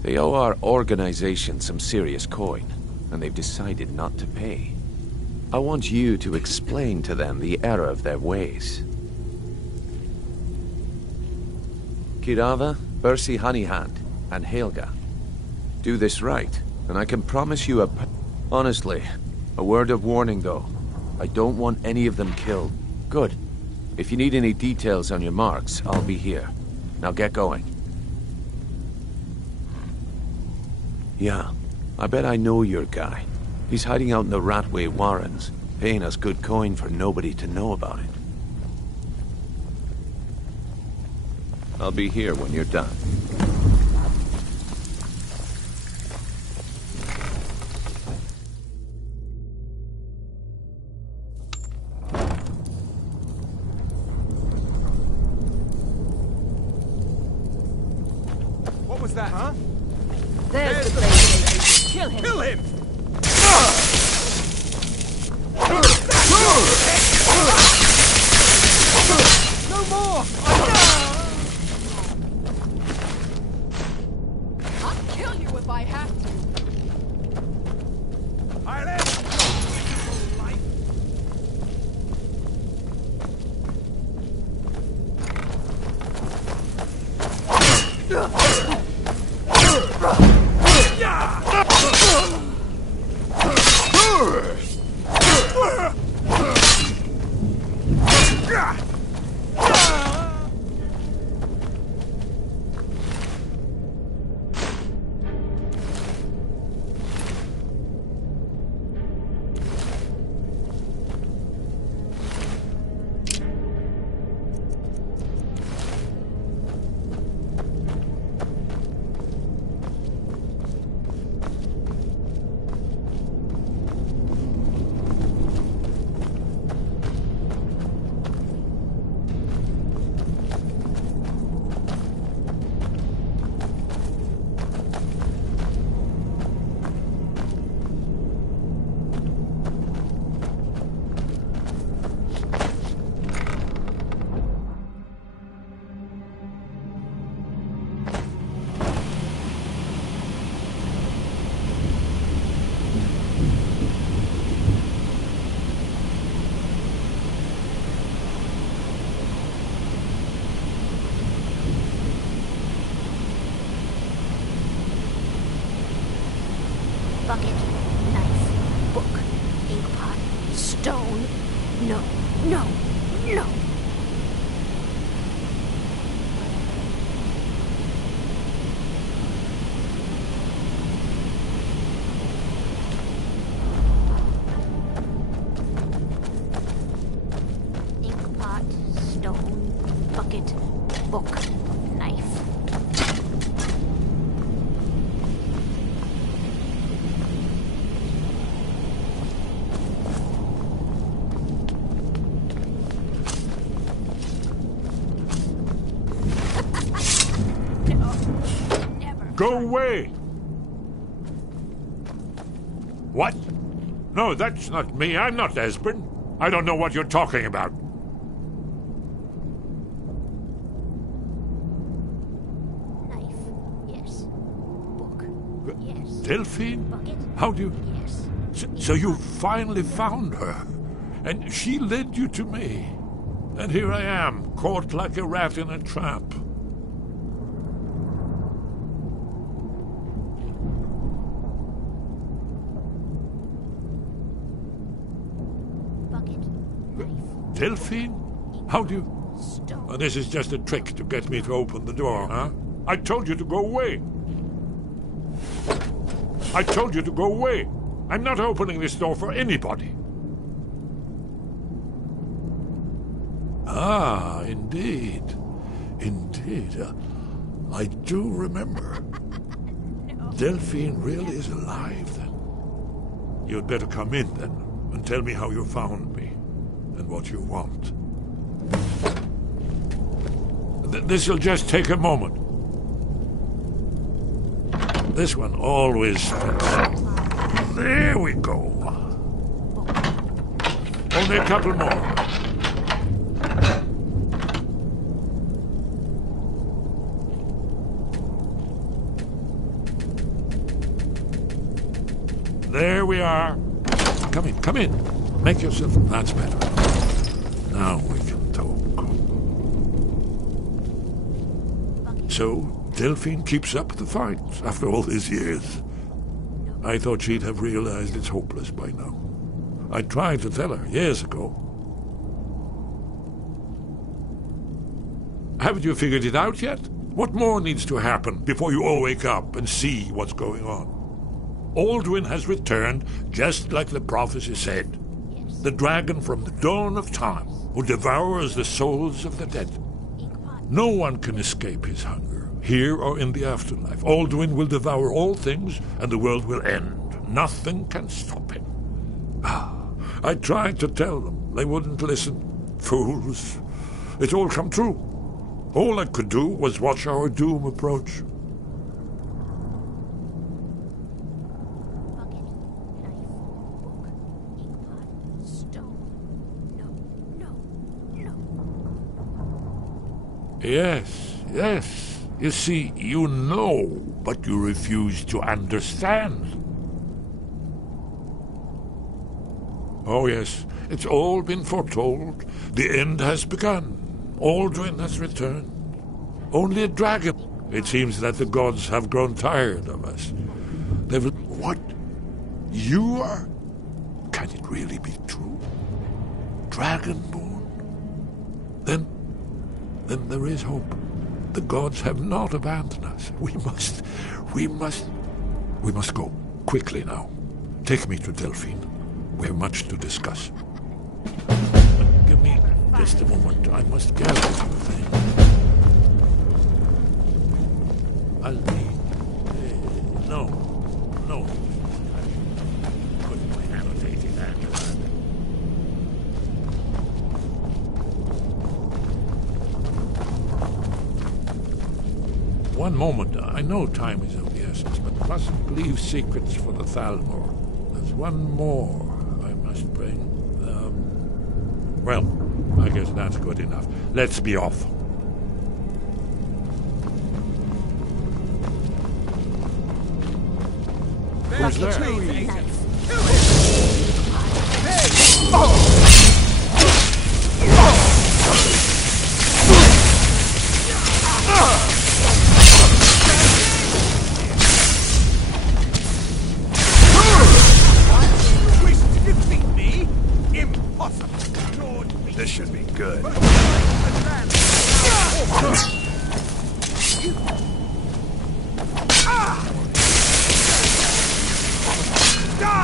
They owe our organization some serious coin, and they've decided not to pay. I want you to explain to them the error of their ways. Kirava, Bersi Honeyhand, and Helga. Do this right, and I can promise you honestly, a word of warning though. I don't want any of them killed. Good. If you need any details on your marks, I'll be here. Now get going. Yeah, I bet I know your guy. He's hiding out in the Ratway Warrens, paying us good coin for nobody to know about it. I'll be here when you're done. What was that, huh? There's the place. Kill him. Kill him! No more! I'll kill you if I have to. Bucket, knife, book, inkpot, stone. No, no, no. Inkpot, stone, bucket, book, knife. Go away! What? No, that's not me. I'm not Esben. I don't know what you're talking about. Knife, yes. Book, yes. Delphine? Bucket? How do you... Yes. So you finally found her, and she led you to me. And here I am, caught like a rat in a trap. Delphine? How do you... Oh, this is just a trick to get me to open the door, huh? I told you to go away. I told you to go away. I'm not opening this door for anybody. Ah, indeed. Indeed. I do remember. No. Delphine really is alive, then. You'd better come in, then, and tell me how you found me. And what you want. This'll just take a moment. This one always fits. There we go. Only a couple more. There we are. Come in, come in. Make yourself... That's better. Now we can talk. So, Delphine keeps up the fight after all these years. I thought she'd have realized it's hopeless by now. I tried to tell her years ago. Haven't you figured it out yet? What more needs to happen before you all wake up and see what's going on? Aldwin has returned, just like the prophecy said. The dragon from the dawn of time, who devours the souls of the dead. No one can escape his hunger, here or in the afterlife. Aldwin will devour all things, and the world will end. Nothing can stop him. I tried to tell them. They wouldn't listen. Fools. It's all come true. All I could do was watch our doom approach. Yes, yes. You see, you know, but you refuse to understand. Oh, yes, it's all been foretold. The end has begun. Aldwin has returned. Only a dragon. It seems that the gods have grown tired of us. They've... What? You are... Can it really be true? Dragonborn? Then there is hope. The gods have not abandoned us. We must go. Quickly now. Take me to Delphine. We have much to discuss. Give me just a moment. I must gather something. I'll need... No. Put my annotating hand around it. One moment. I know time is of the essence, but mustn't leave secrets for the Thalmor. There's one more I must bring. Well, I guess that's good enough. Let's be off. Who's there? This should be good. Die!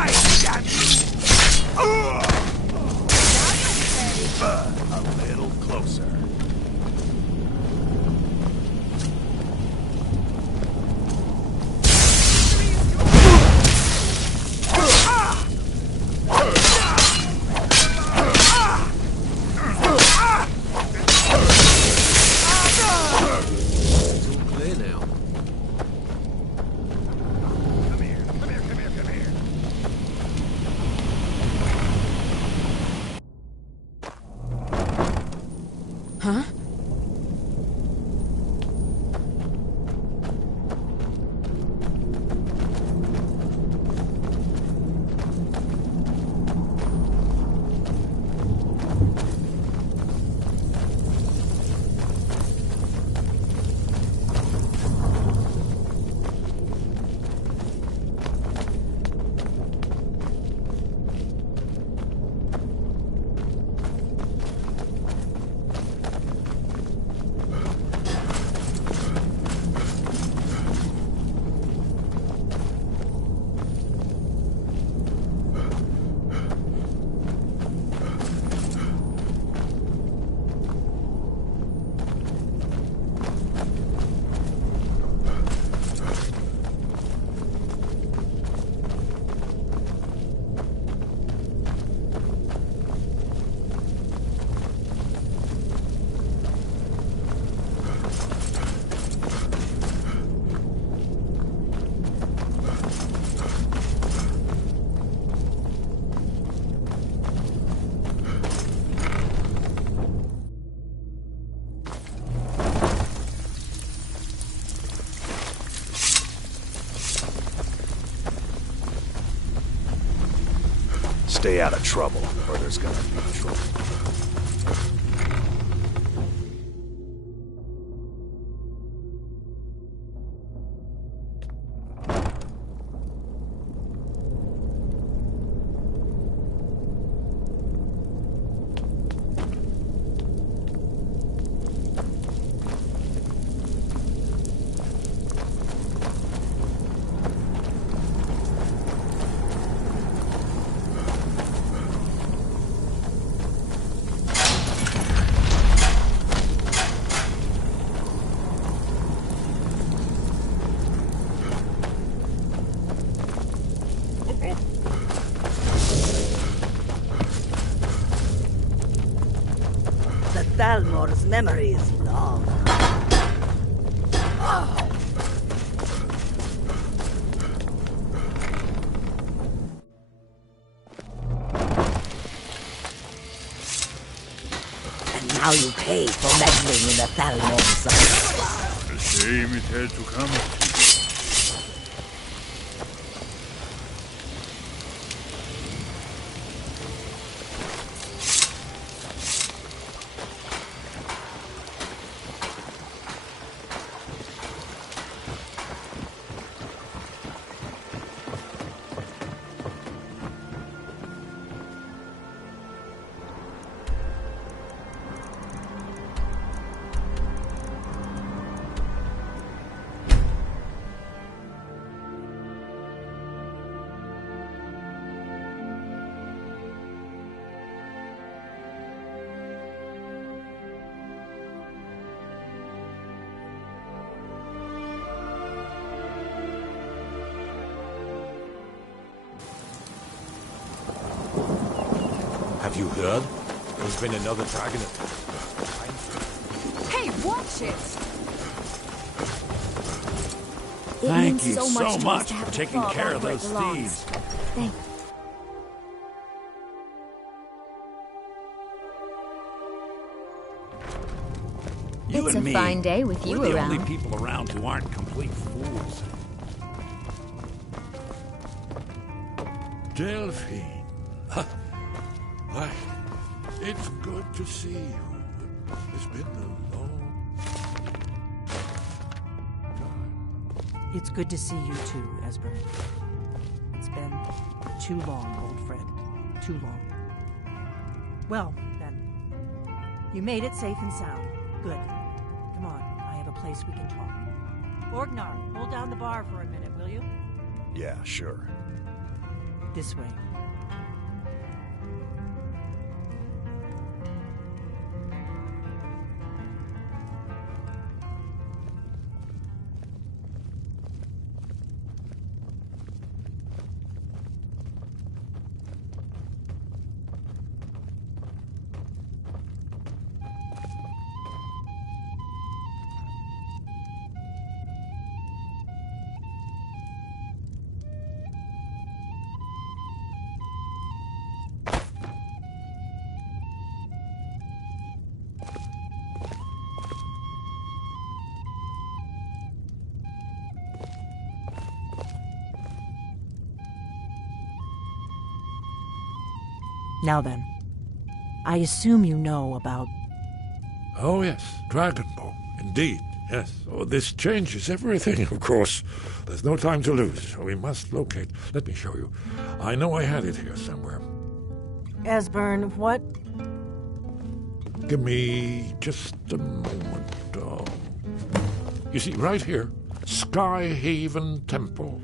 Stay out of trouble, or there's gonna be trouble. Thalmor's memory is long. And now you pay for meddling in the Thalmor's life. A shame it had to come to this. Have you heard? There's been another dragon attack. Hey, watch it! Thank you so much for taking care of those thieves. Thank You It's and a me, fine day with you we're the around. only people around who aren't complete fools. Delphine. Why, it's good to see you. It's been a long time. It's good to see you too, Esbern. It's been too long, old friend. Too long. Well, then. You made it safe and sound. Good. Come on, I have a place we can talk. Orgnar, hold down the bar for a minute, will you? Yeah, sure. This way. Now then, I assume you know about... Oh, yes, Dragonborn. Indeed, yes. Oh, this changes everything, of course. There's no time to lose. We must locate. Let me show you. I know I had it here somewhere. Esbern, what? Give me just a moment. You see, right here, Skyhaven Temple.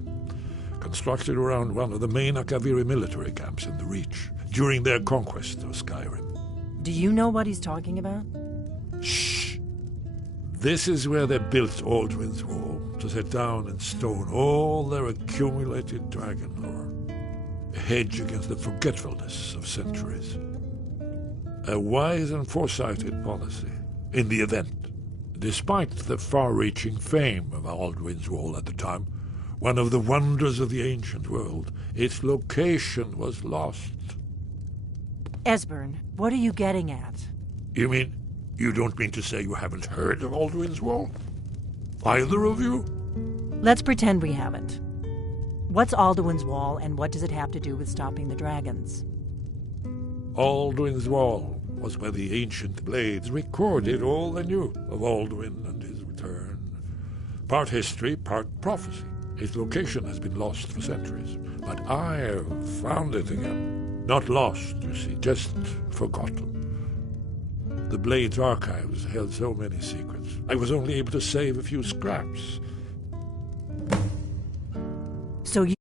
Constructed around one of the main Akaviri military camps in the Reach during their conquest of Skyrim. Do you know what he's talking about? Shh! This is where they built Aldrin's Wall, to set down in stone all their accumulated dragon lore. A hedge against the forgetfulness of centuries. A wise and foresighted policy, in the event. Despite the far-reaching fame of Aldrin's Wall at the time, one of the wonders of the ancient world, its location was lost. Esbern, what are you getting at? You mean, you don't mean to say you haven't heard of Aldrin's Wall? Either of you? Let's pretend we haven't. What's Alduin's Wall, and what does it have to do with stopping the dragons? Alduin's Wall was where the ancient blades recorded all they knew of Alduin and his return. Part history, part prophecy. Its location has been lost for centuries, but I found it again. Not lost, you see, just forgotten. The Blade's archives held so many secrets. I was only able to save a few scraps. So you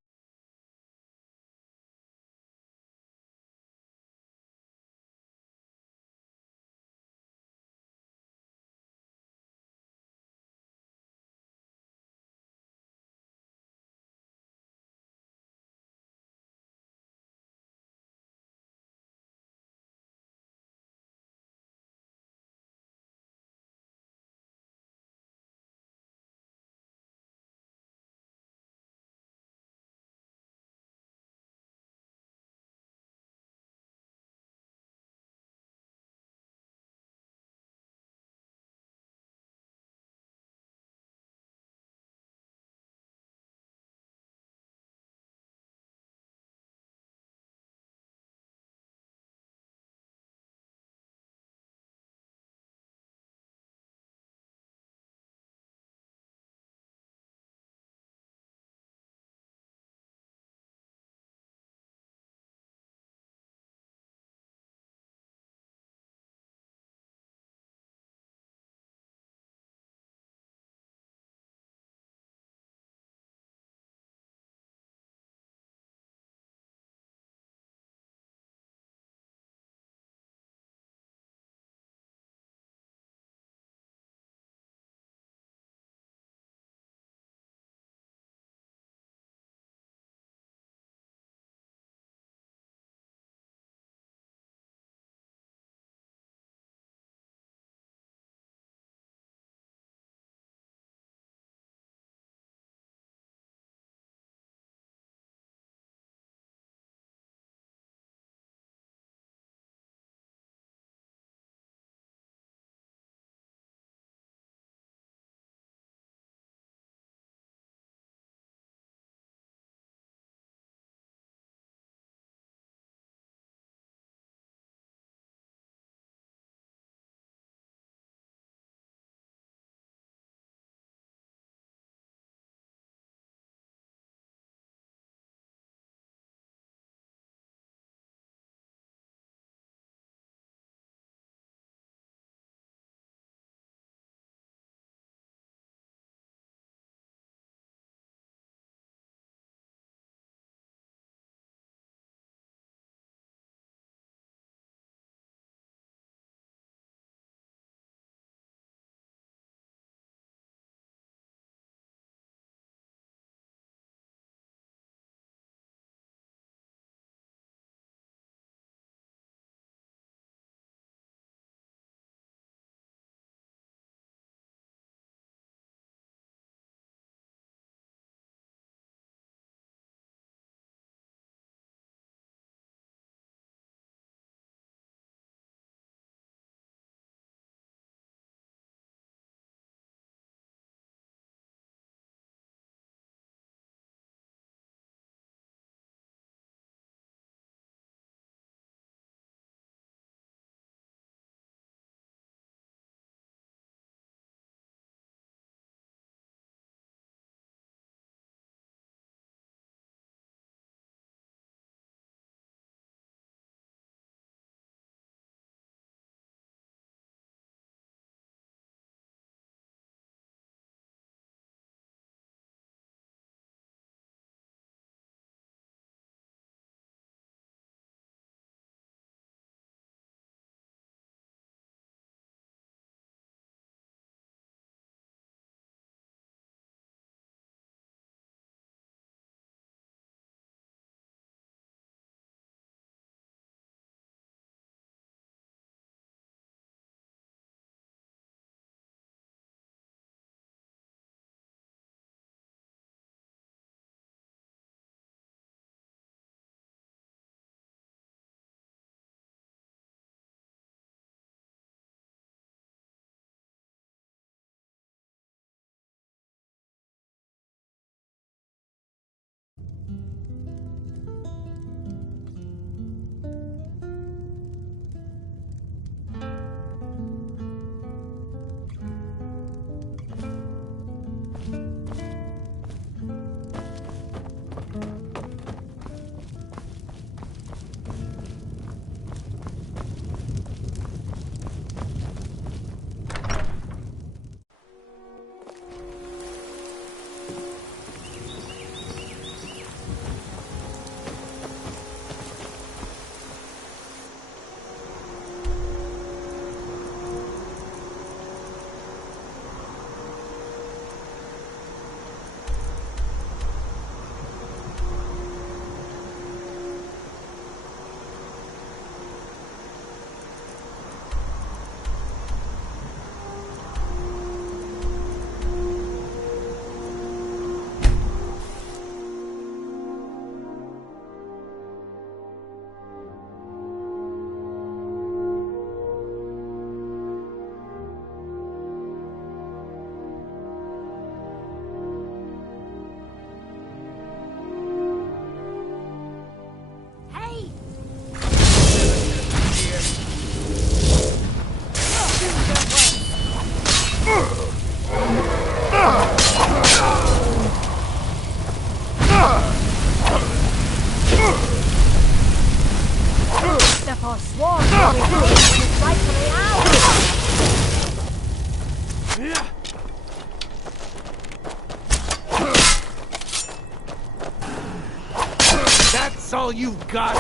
That's all you've got?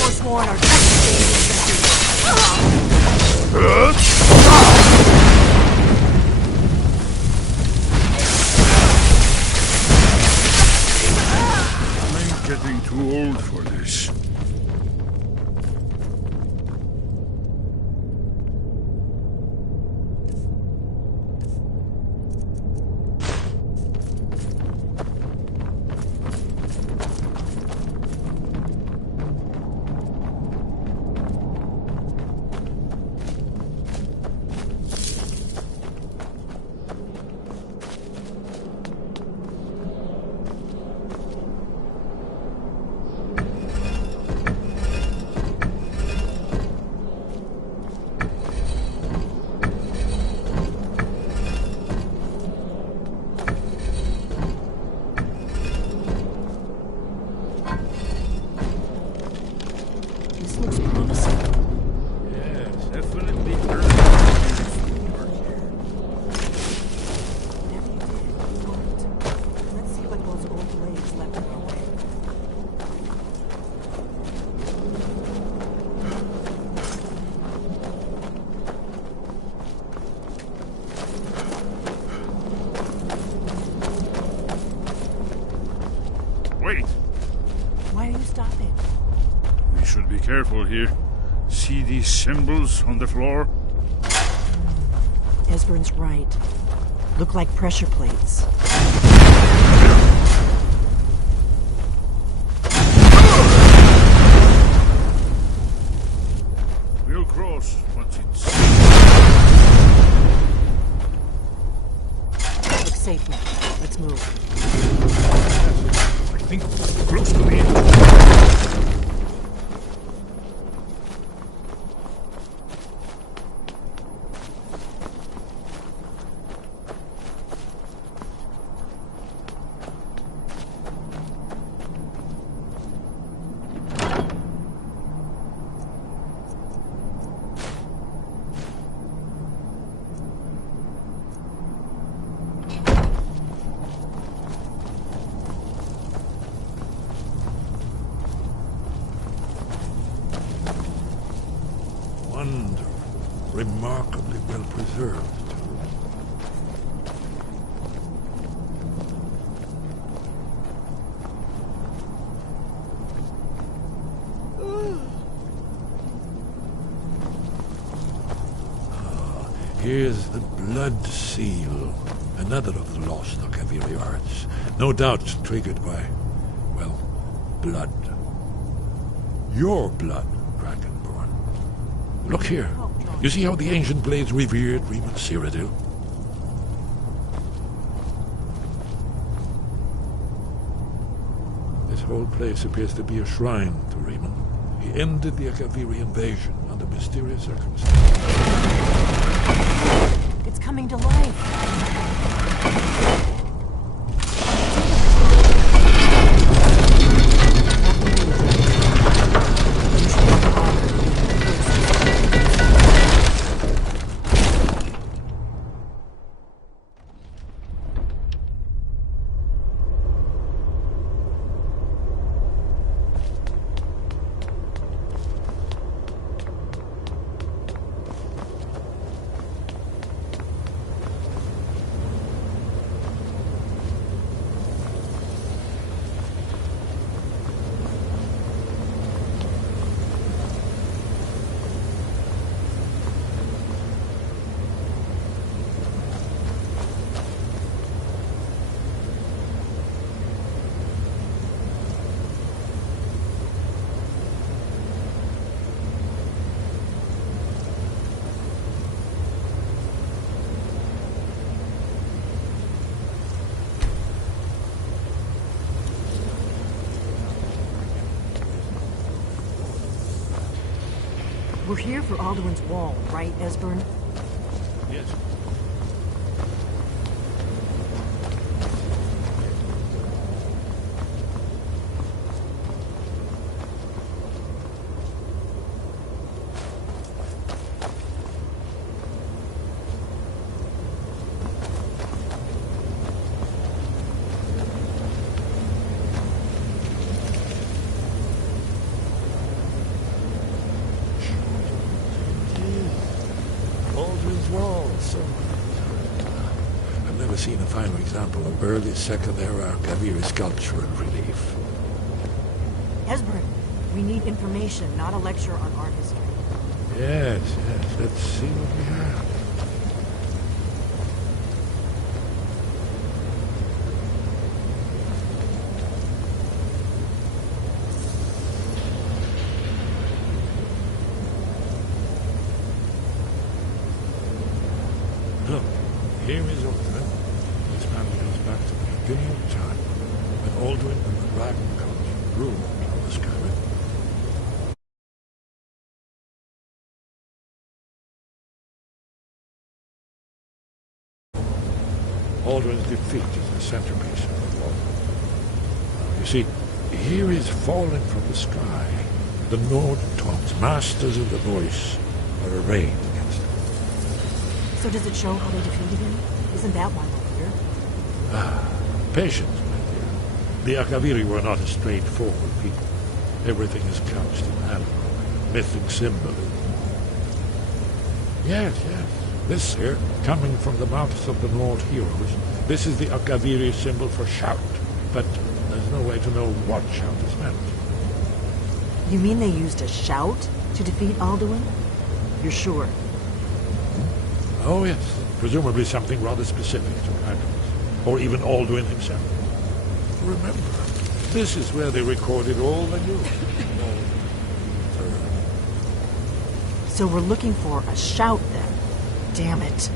Forsworn are I'm getting too old for this. Wait! Why are you stopping? We should be careful here. See these symbols on the floor? Esbern's right. Look like pressure plates. We'll cross once it's... Look safe now. Let's move. I think we're close to the end. Remarkably well preserved. Here's the blood seal, another of the lost Akaviri arts. No doubt triggered by, well, blood. Your blood, Dragonborn. Look here. You see how the ancient blades revered Riemann Cyrodiil? This whole place appears to be a shrine to Riemann. He ended the Akaviri invasion under mysterious circumstances. It's coming to life. We're here for Alduin's Wall, right, Esbern? Yes. so I've never seen a finer example of early Second Era Kaviri sculpture and relief. Esbern, we need information, not a lecture on art history. Yes, let's see what we have. Look, here is Aldrin. This panel goes back to the beginning of time, when Aldrin and the Dragon Cult ruled over Skyward. Aldrin's defeat is the centerpiece of the wall. You see, here is falling from the sky. The Nord Toms, masters of the voice, are arrayed against him. So does it show how they defeated him? Isn't that why we're here? Patience, my dear. The Akaviri were not a straightforward people. Everything is couched in allegory, mythic symbolism. Yes. This here, coming from the mouths of the Nord heroes, this is the Akaviri symbol for shout. But there's no way to know what shout is meant. You mean they used a shout to defeat Alduin? You're sure? Oh, yes. Presumably something rather specific to Magnus, or even Alduin himself. Remember, this is where they recorded all the news. So we're looking for a shout, then. Damn it.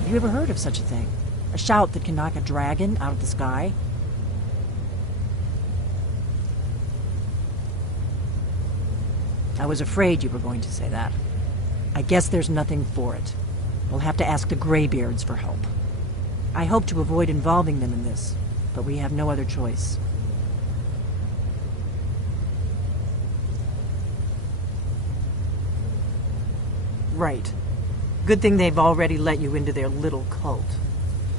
Have you ever heard of such a thing? A shout that can knock a dragon out of the sky? I was afraid you were going to say that. I guess there's nothing for it. We'll have to ask the Greybeards for help. I hope to avoid involving them in this, but we have no other choice. Right. Good thing they've already let you into their little cult.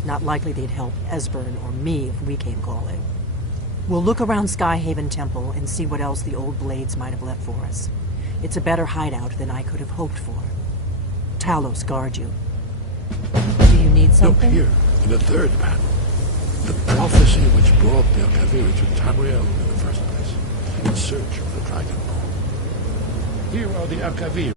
Not likely they'd help Esbern or me if we came calling. We'll look around Skyhaven Temple and see what else the old blades might have left for us. It's a better hideout than I could have hoped for. Talos guard you. Do you need something? Look here, in the third panel. The prophecy which brought the Akaviri to Tamriel in the first place, in search of the Dragon Ball. Here are the Akaviri.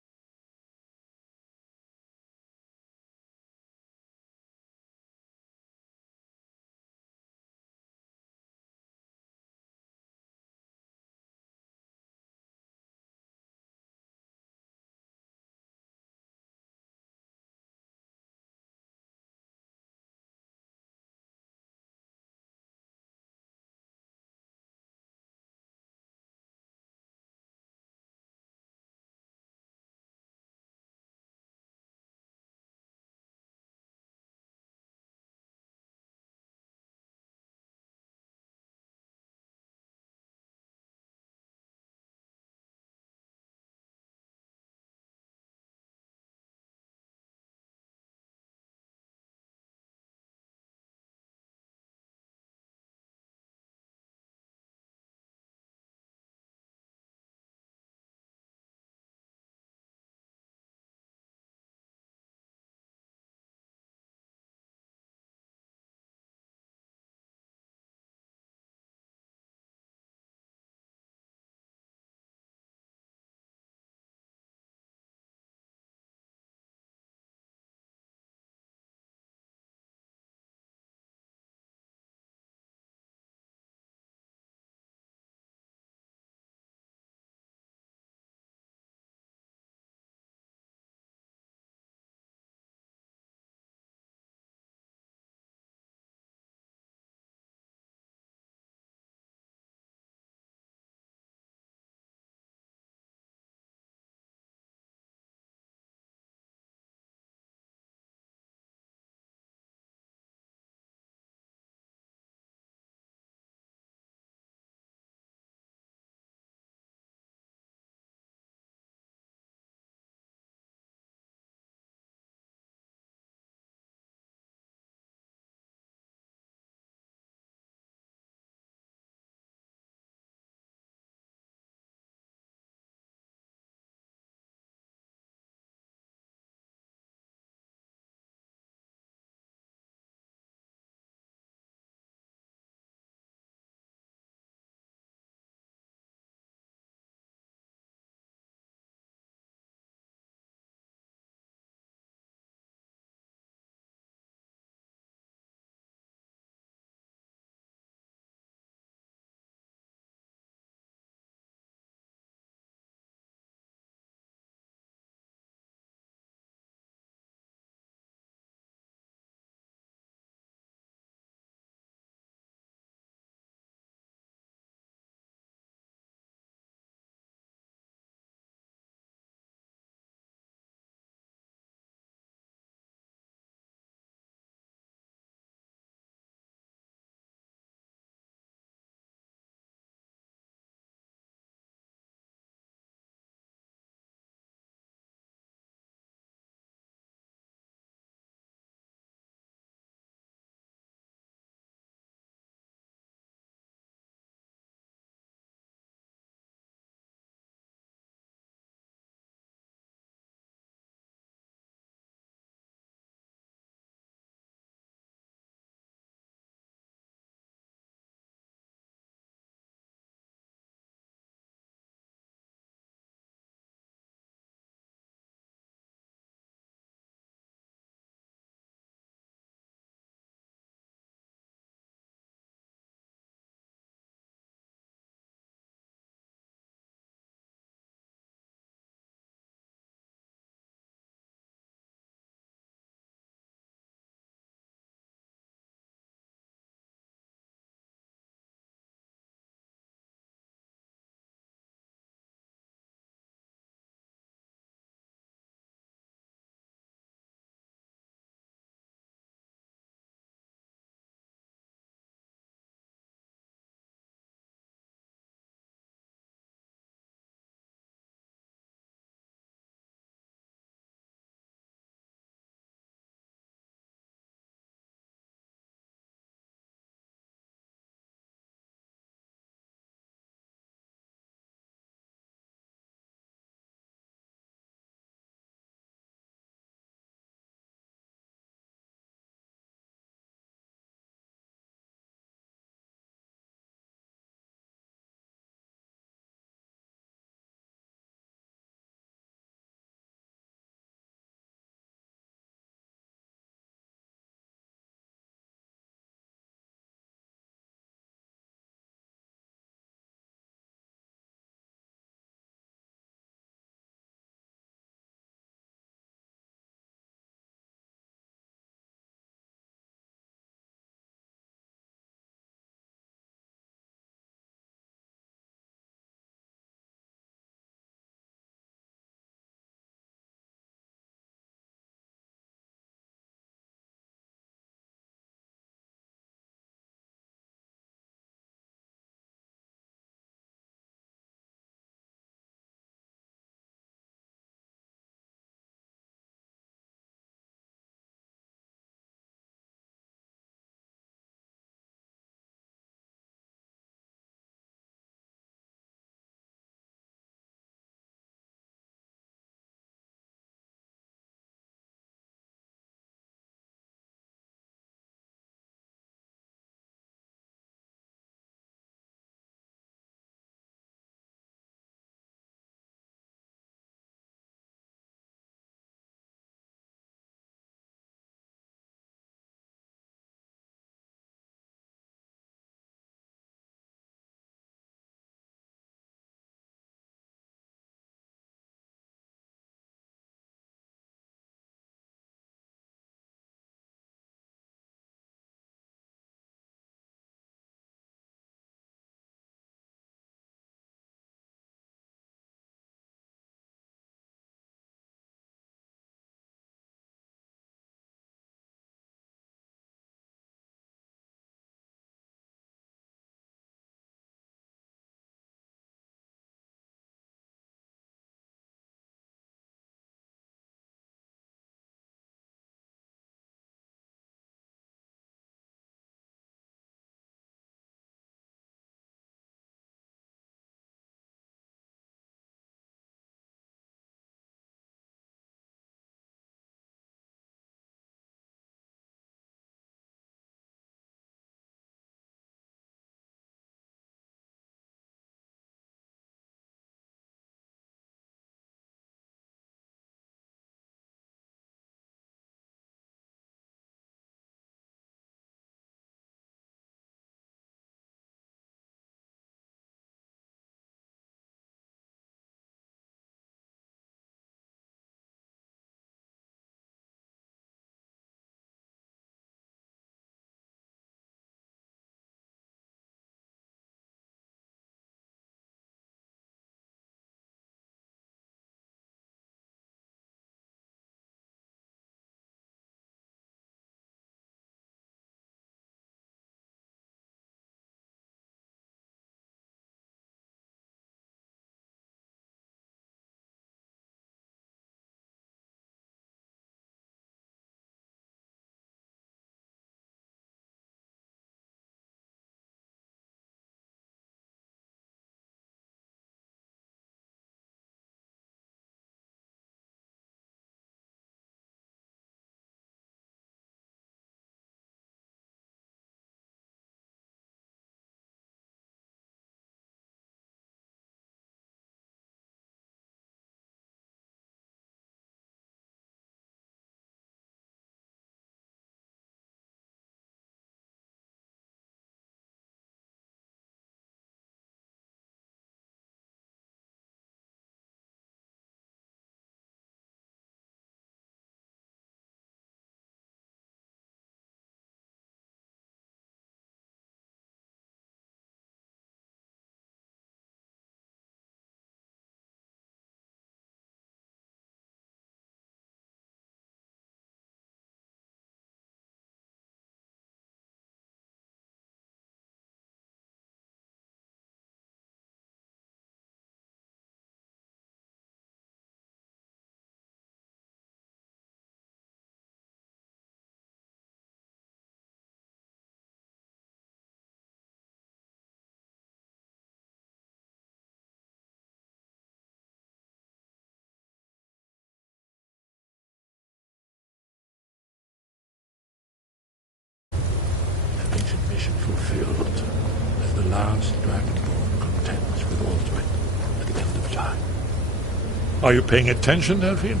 Are you paying attention, Delphine?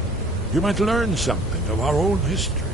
You might learn something of our own history.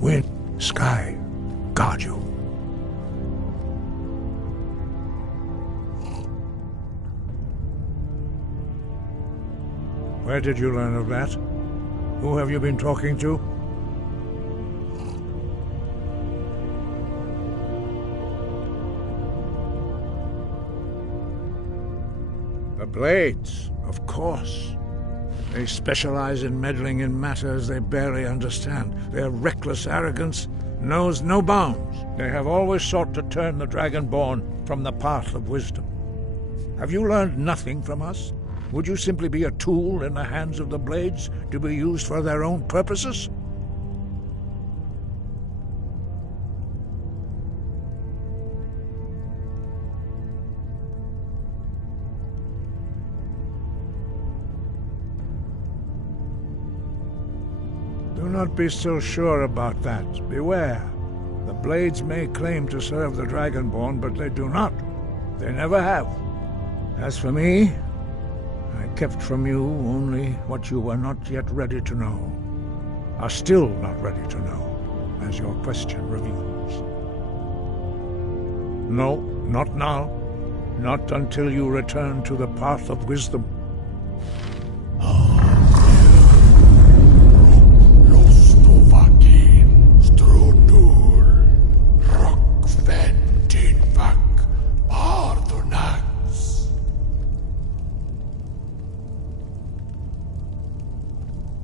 Wind, sky, guard you. Where did you learn of that? Who have you been talking to? The Blades, of course. They specialize in meddling in matters they barely understand. Their reckless arrogance knows no bounds. They have always sought to turn the Dragonborn from the path of wisdom. Have you learned nothing from us? Would you simply be a tool in the hands of the Blades to be used for their own purposes? Do not be so sure about that. Beware. The Blades may claim to serve the Dragonborn, but they do not. They never have. As for me, I kept from you only what you were not yet ready to know. Are still not ready to know, as your question reveals. No, not now. Not until you return to the path of wisdom.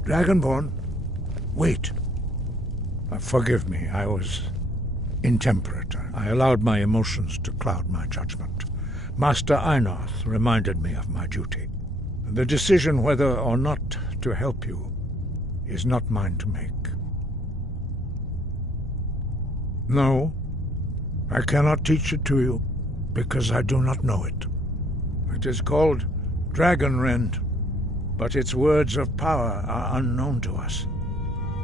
Dragonborn, wait. Forgive me, I was intemperate. I allowed my emotions to cloud my judgment. Master Einarth reminded me of my duty. The decision whether or not to help you is not mine to make. No, I cannot teach it to you, because I do not know it. It is called Dragon Rend, but its words of power are unknown to us.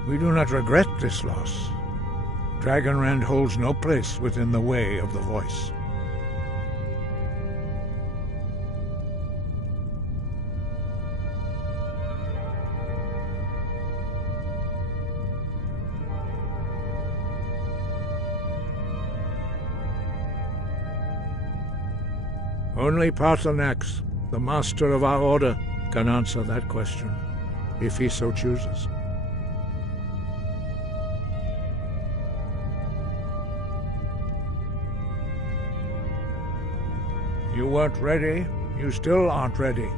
We do not regret this loss. Dragon Rend holds no place within the way of the voice. Only Parthenax, the master of our order, can answer that question, if he so chooses. You weren't ready. You still aren't ready.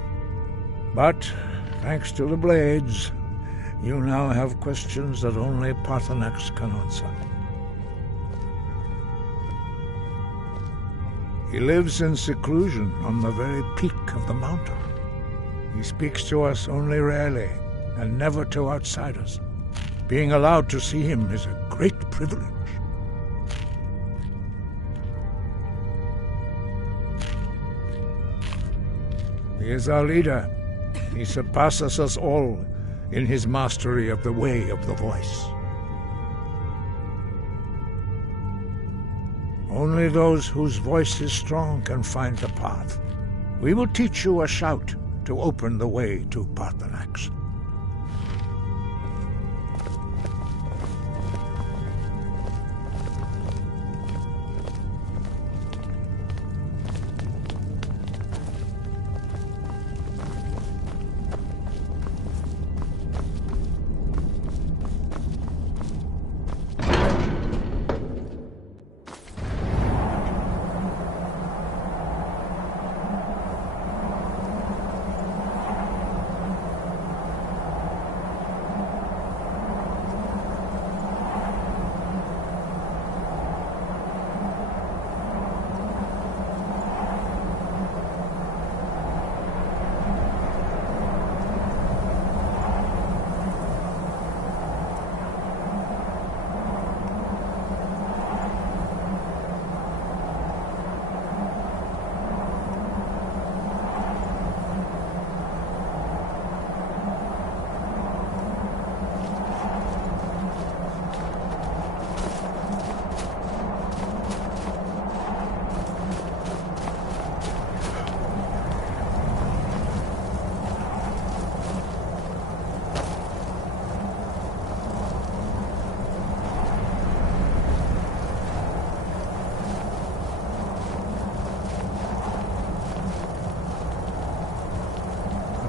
But, thanks to the blades, you now have questions that only Parthenax can answer. He lives in seclusion on the very peak of the mountain. He speaks to us only rarely, and never to outsiders. Being allowed to see him is a great privilege. He is our leader. He surpasses us all in his mastery of the way of the voice. Only those whose voice is strong can find the path. We will teach you a shout to open the way to Parthenax.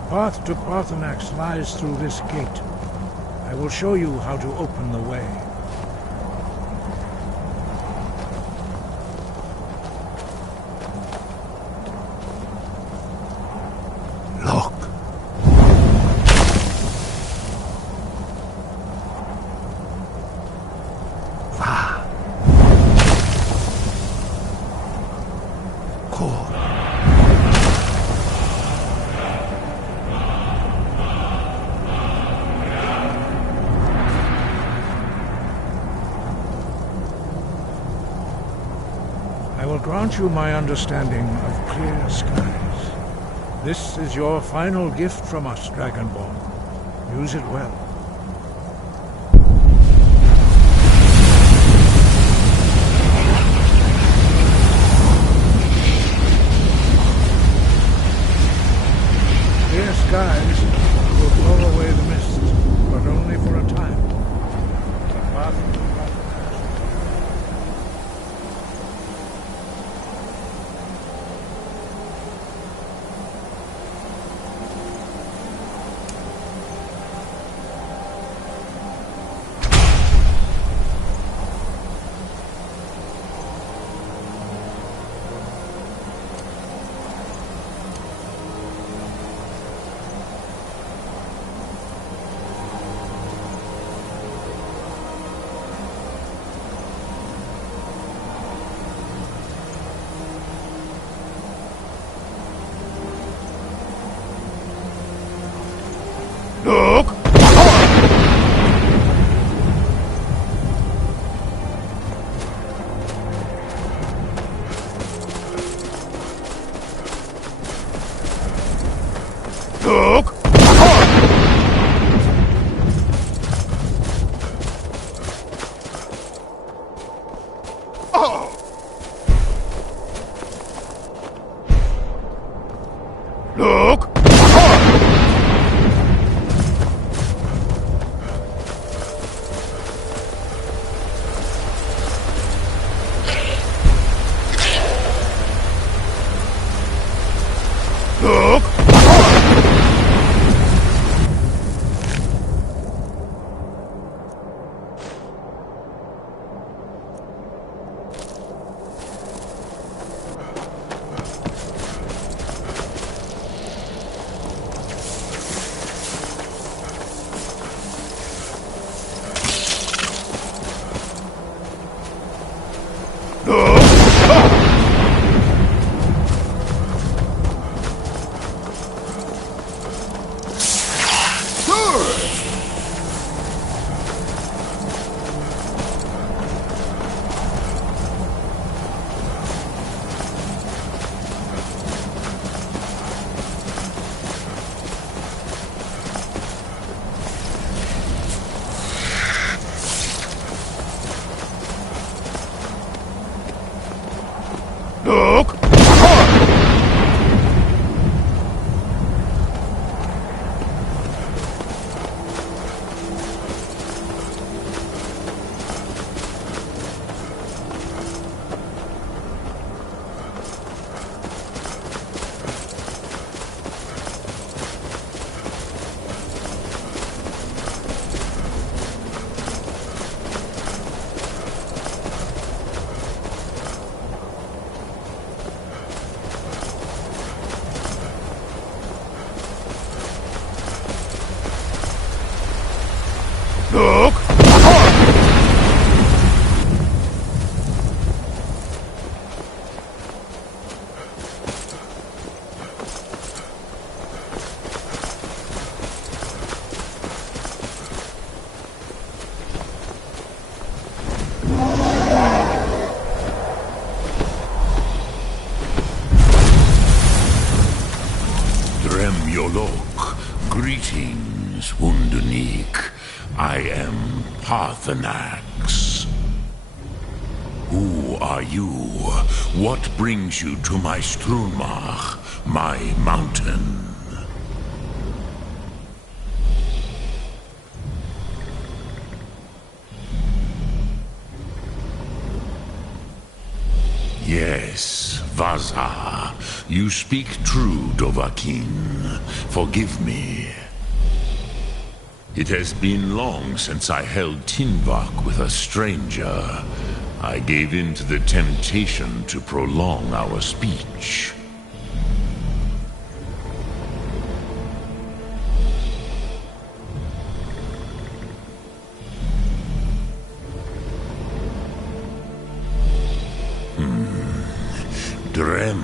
The path to Parthenax lies through this gate. I will show you how to open the way. Grant you my understanding of clear skies. This is your final gift from us, Dragonborn. Use it well. Clear skies will blow away the mist, but only for a time. The path to Yolok, greetings, Wundernik. I am Parthenax. Who are you? What brings you to my Strunmach, my mountain? Yes, Vaza. You speak true, Dovahkiin. Forgive me. It has been long since I held Tinvak with a stranger. I gave in to the temptation to prolong our speech. Drem,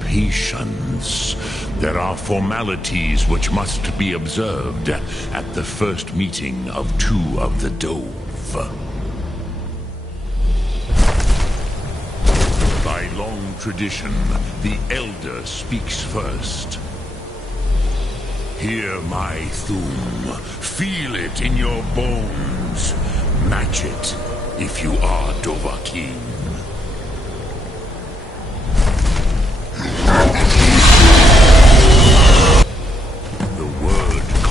patience. There are formalities which must be observed at the first meeting of two of the Dove. By long tradition, the Elder speaks first. Hear my Thum. Feel it in your bones. Match it if you are Dovahkiin.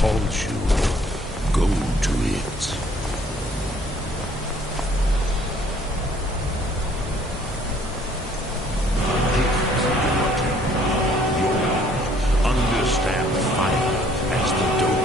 Calls you. Go to it. You'll understand fire as the Dove.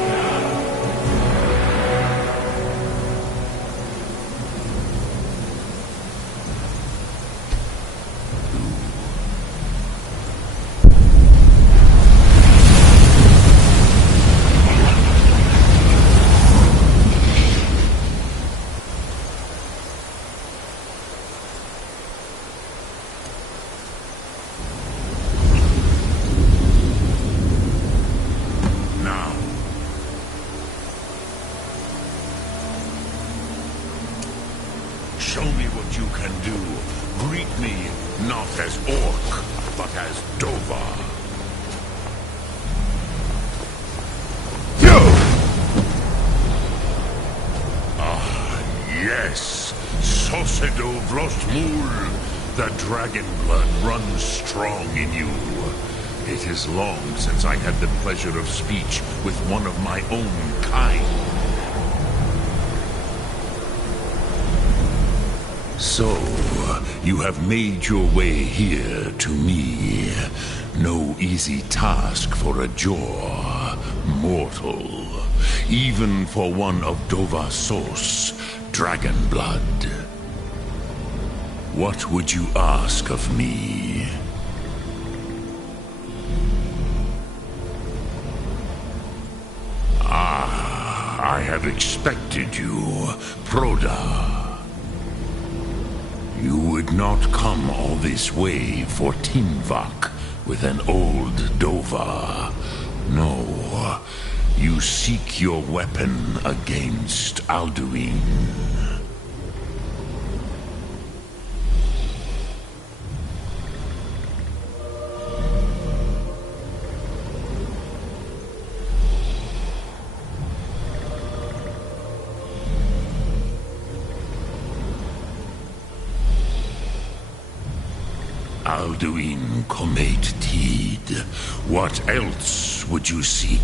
Show me what you can do. Greet me not as Orc, but as Dova. Ah, yes. Sosedo Vrostmul. The dragon blood runs strong in you. It is long since I had the pleasure of speech with one of my own kind. So, you have made your way here to me. No easy task for a Jor, mortal. Even for one of Dovasos, dragon blood. What would you ask of me? Ah, I have expected you, Proda. You would not come all this way for Tinvak with an old Dova. No, you seek your weapon against Alduin. Alduin Comet Tid. What else would you seek?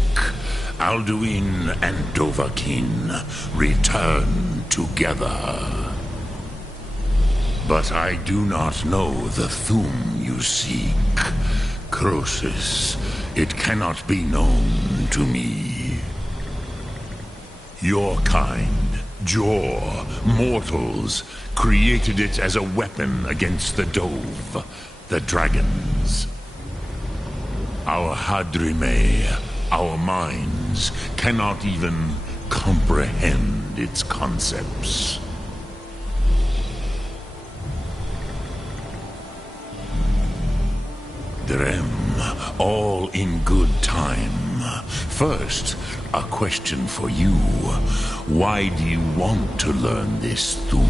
Alduin and Dovahkiin return together. But I do not know the Thum you seek. Croesus, it cannot be known to me. Your kind, Jor, mortals, created it as a weapon against the Dove, the dragons. Our Hadrime, our minds, cannot even comprehend its concepts. Drem, all in good time. First, a question for you. Why do you want to learn this Thum?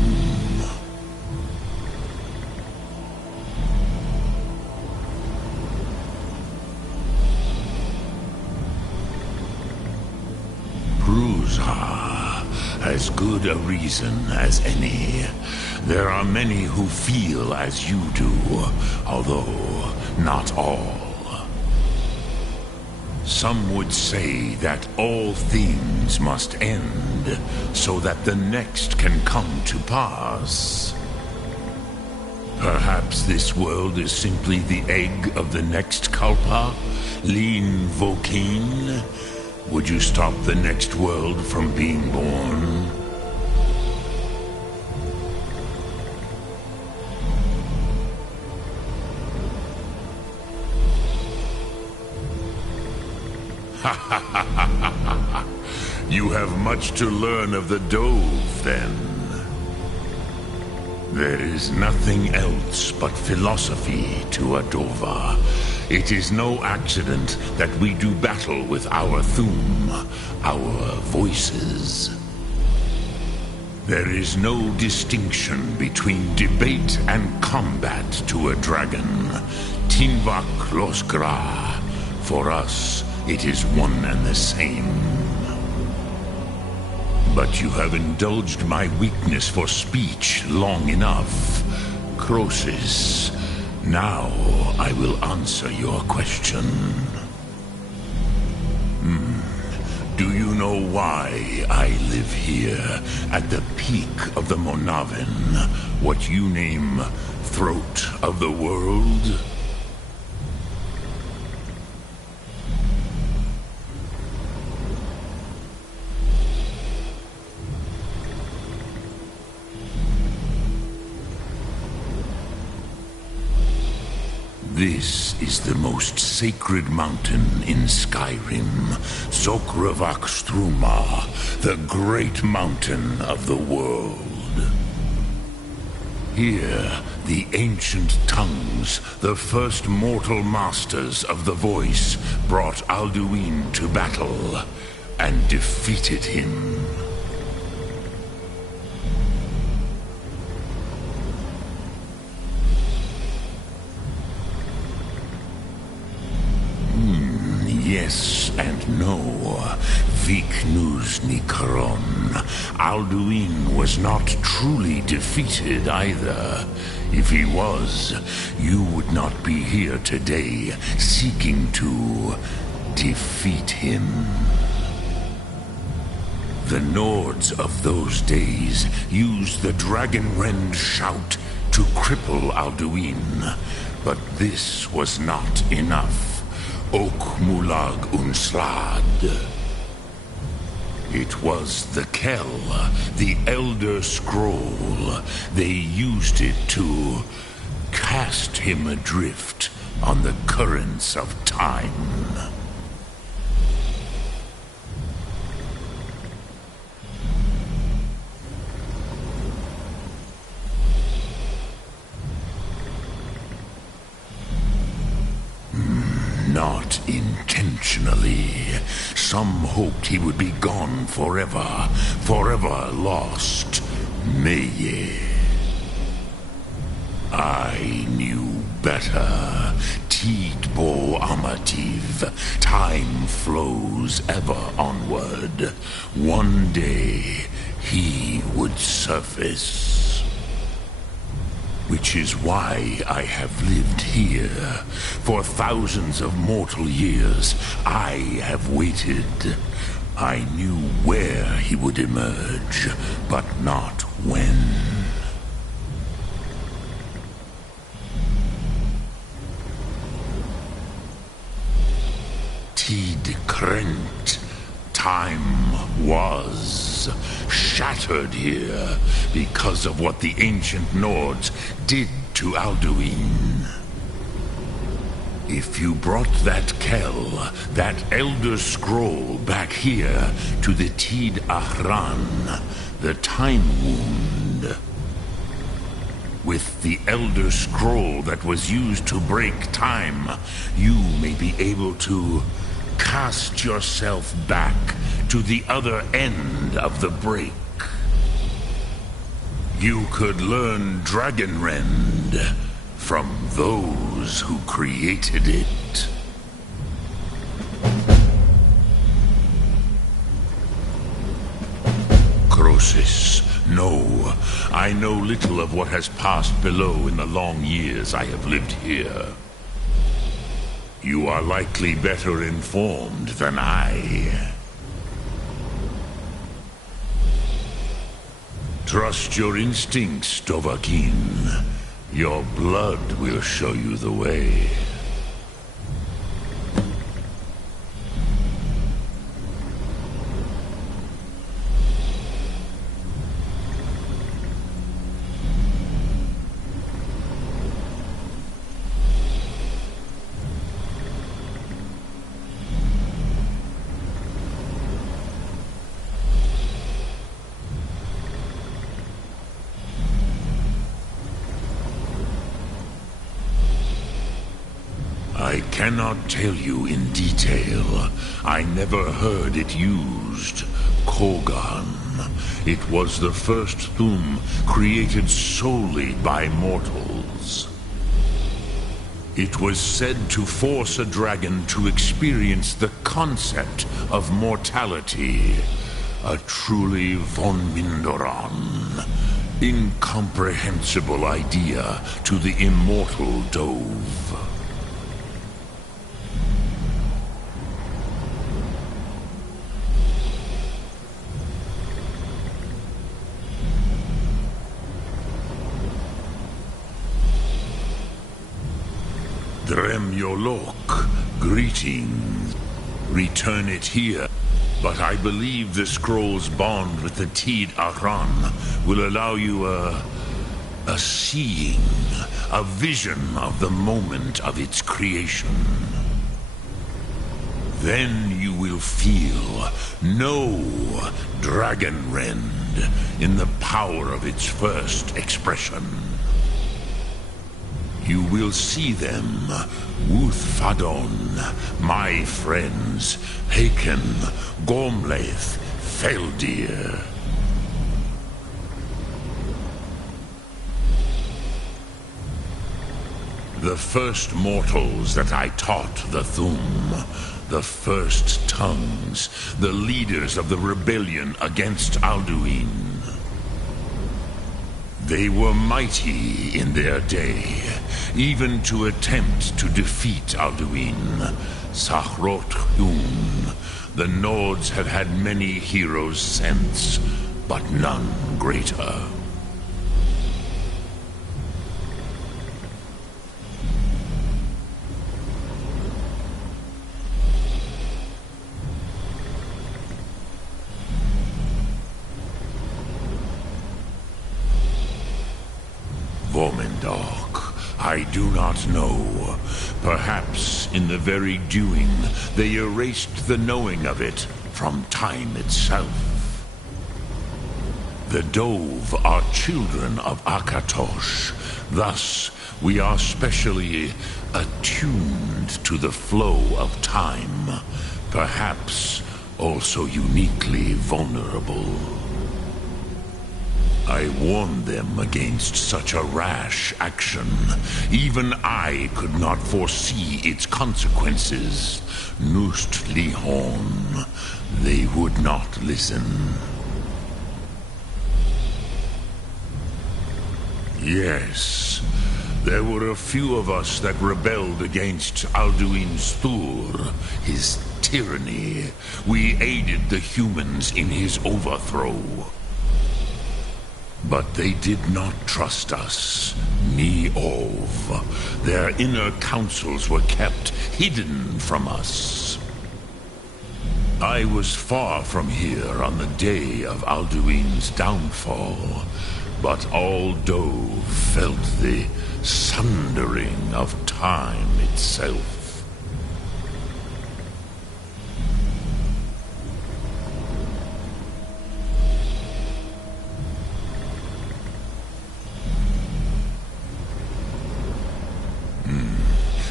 as good a reason as any. There are many who feel as you do, although not all. Some would say that all things must end so that the next can come to pass. Perhaps this world is simply the egg of the next Kalpa, Lin Vokin. Would you stop the next world from being born? You have much to learn of the Dove, then. There is nothing else but philosophy to a Dova. It is no accident that we do battle with our Thum, our voices. There is no distinction between debate and combat to a dragon. Tinvak Losgra. For us, it is one and the same. But you have indulged my weakness for speech long enough. Croesus, now I will answer your question. Do you know why I live here, at the peak of the Monavin, what you name throat of the world? This is the most sacred mountain in Skyrim, Zokravak Struma, the great mountain of the world. Here, the ancient tongues, the first mortal masters of the voice, brought Alduin to battle and defeated him. Yes and no. Viknus Nikaron. Alduin was not truly defeated either. If he was, you would not be here today seeking to defeat him. The Nords of those days used the Dragon Rend shout to cripple Alduin, but this was not enough. Ok Mulag Unslad. It was the Kell, the Elder Scroll. They used it to cast him adrift on the currents of time. Not intentionally. Some hoped he would be gone forever, forever lost. Meye. I knew better. Tidbo Amativ. Time flows ever onward. One day, he would surface. Which is why I have lived here. For thousands of mortal years, I have waited. I knew where he would emerge, but not when. Tid Krent. Time was shattered here because of what the ancient Nords did to Alduin. If you brought that Kell, that Elder Scroll back here to the Tid Ahran, the Time Wound, with the Elder Scroll that was used to break time, you may be able to cast yourself back to the other end of the break. You could learn Dragon Rend from those who created it. diagnosis. No, I know little of what has passed below in the long years I have lived here. You are likely better informed than I. Trust your instincts, Dovahkiin. Your blood will show you the way. I cannot tell you in detail. I never heard it used. Kogan. It was the first Thum created solely by mortals. It was said to force a dragon to experience the concept of mortality. A truly von Mindoran. Incomprehensible idea to the immortal Dove. Dremyolok, greetings. Return it here. But I believe the scroll's bond with the Tid Aran will allow you a seeing, a vision of the moment of its creation. Then you will feel, know Dragonrend in the power of its first expression. You will see them, Wuthfadon, my friends, Haken, Gormlaith, Feldir. The first mortals that I taught the Thum, the first tongues, the leaders of the rebellion against Alduin. They were mighty in their day, even to attempt to defeat Alduin. Sahrot Hun. The Nords have had many heroes since, but none greater. Vormendok, I do not know. Perhaps in the very doing, they erased the knowing of it from time itself. The Dove are children of Akatosh. Thus, we are specially attuned to the flow of time. Perhaps also uniquely vulnerable. I warned them against such a rash action. Even I could not foresee its consequences. Nust Lihon. They would not listen. Yes, there were a few of us that rebelled against Alduin Stur, his tyranny. We aided the humans in his overthrow. But they did not trust us, ni Ov. Their inner counsels were kept hidden from us. I was far from here on the day of Alduin's downfall, but all Dove felt the sundering of time itself.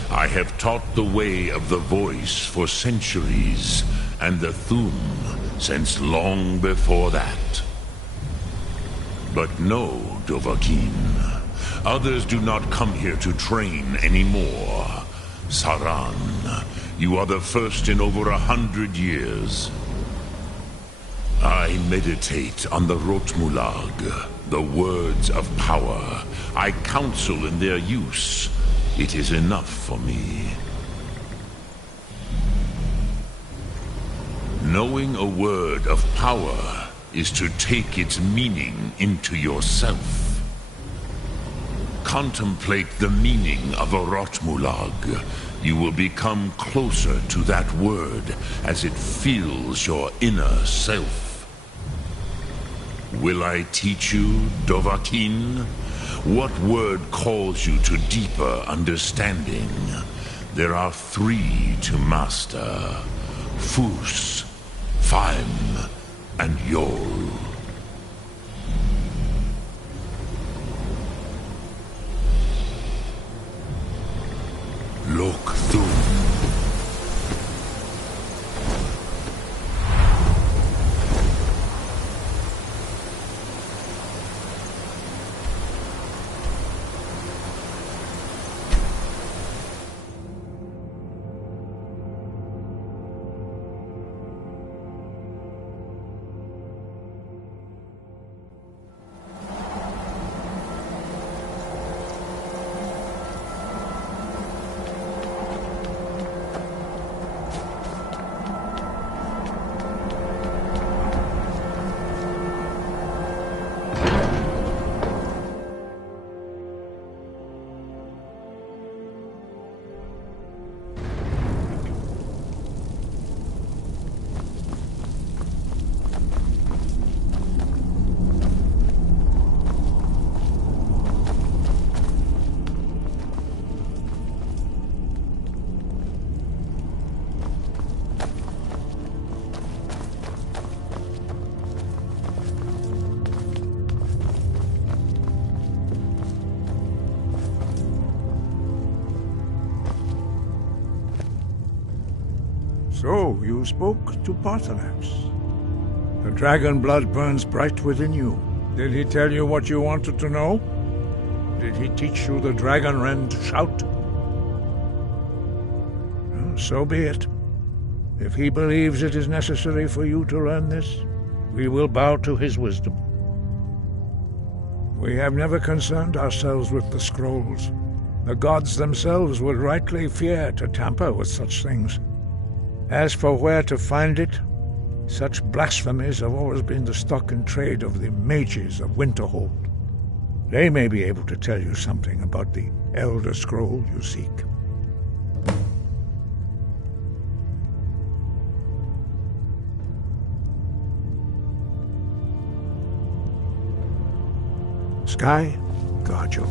I have taught the way of the voice for centuries, and the Thum since long before that. But no, Dovahkiin. Others do not come here to train anymore. Saran, you are the first in over 100 years. I meditate on the Rotmulag, the words of power. I counsel in their use. It is enough for me. Knowing a word of power is to take its meaning into yourself. Contemplate the meaning of a Rotmulag. You will become closer to that word as it fills your inner self. Will I teach you, Dovahkiin? What word calls you to deeper understanding? There are 3 to master: Fus, Faim, and Yol. Look through. So, you spoke to Paarthurnax. The dragon blood burns bright within you. Did he tell you what you wanted to know? Did he teach you the dragon wren to shout? Well, so be it. If he believes it is necessary for you to learn this, we will bow to his wisdom. We have never concerned ourselves with the scrolls. The gods themselves would rightly fear to tamper with such things. As for where to find it, such blasphemies have always been the stock in trade of the mages of Winterhold. They may be able to tell you something about the Elder Scroll you seek. Sky, guard you.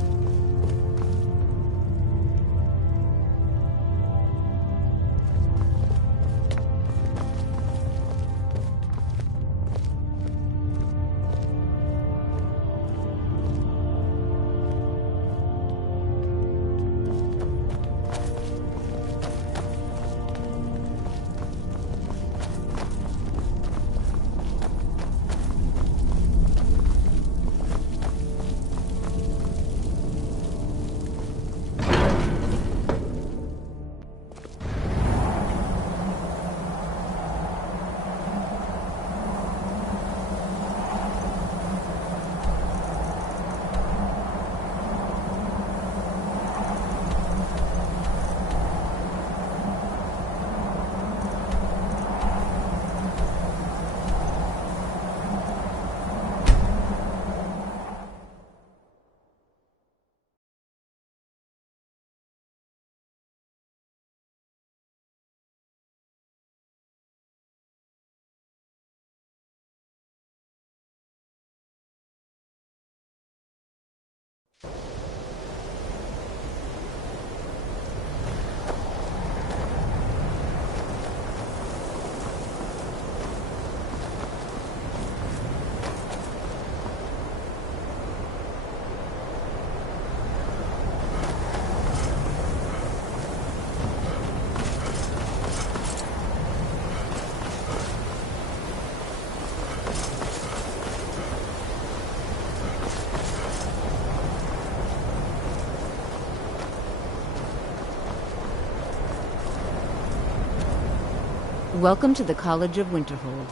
Welcome to the College of Winterhold.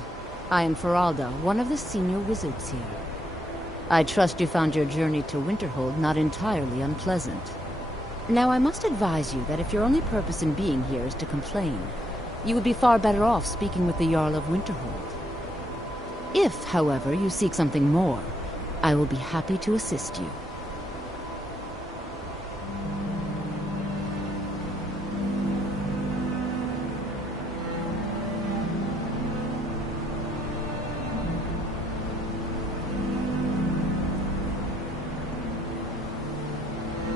I am Feralda, one of the senior wizards here. I trust you found your journey to Winterhold not entirely unpleasant. Now, I must advise you that if your only purpose in being here is to complain, you would be far better off speaking with the Jarl of Winterhold. If, however, you seek something more, I will be happy to assist you.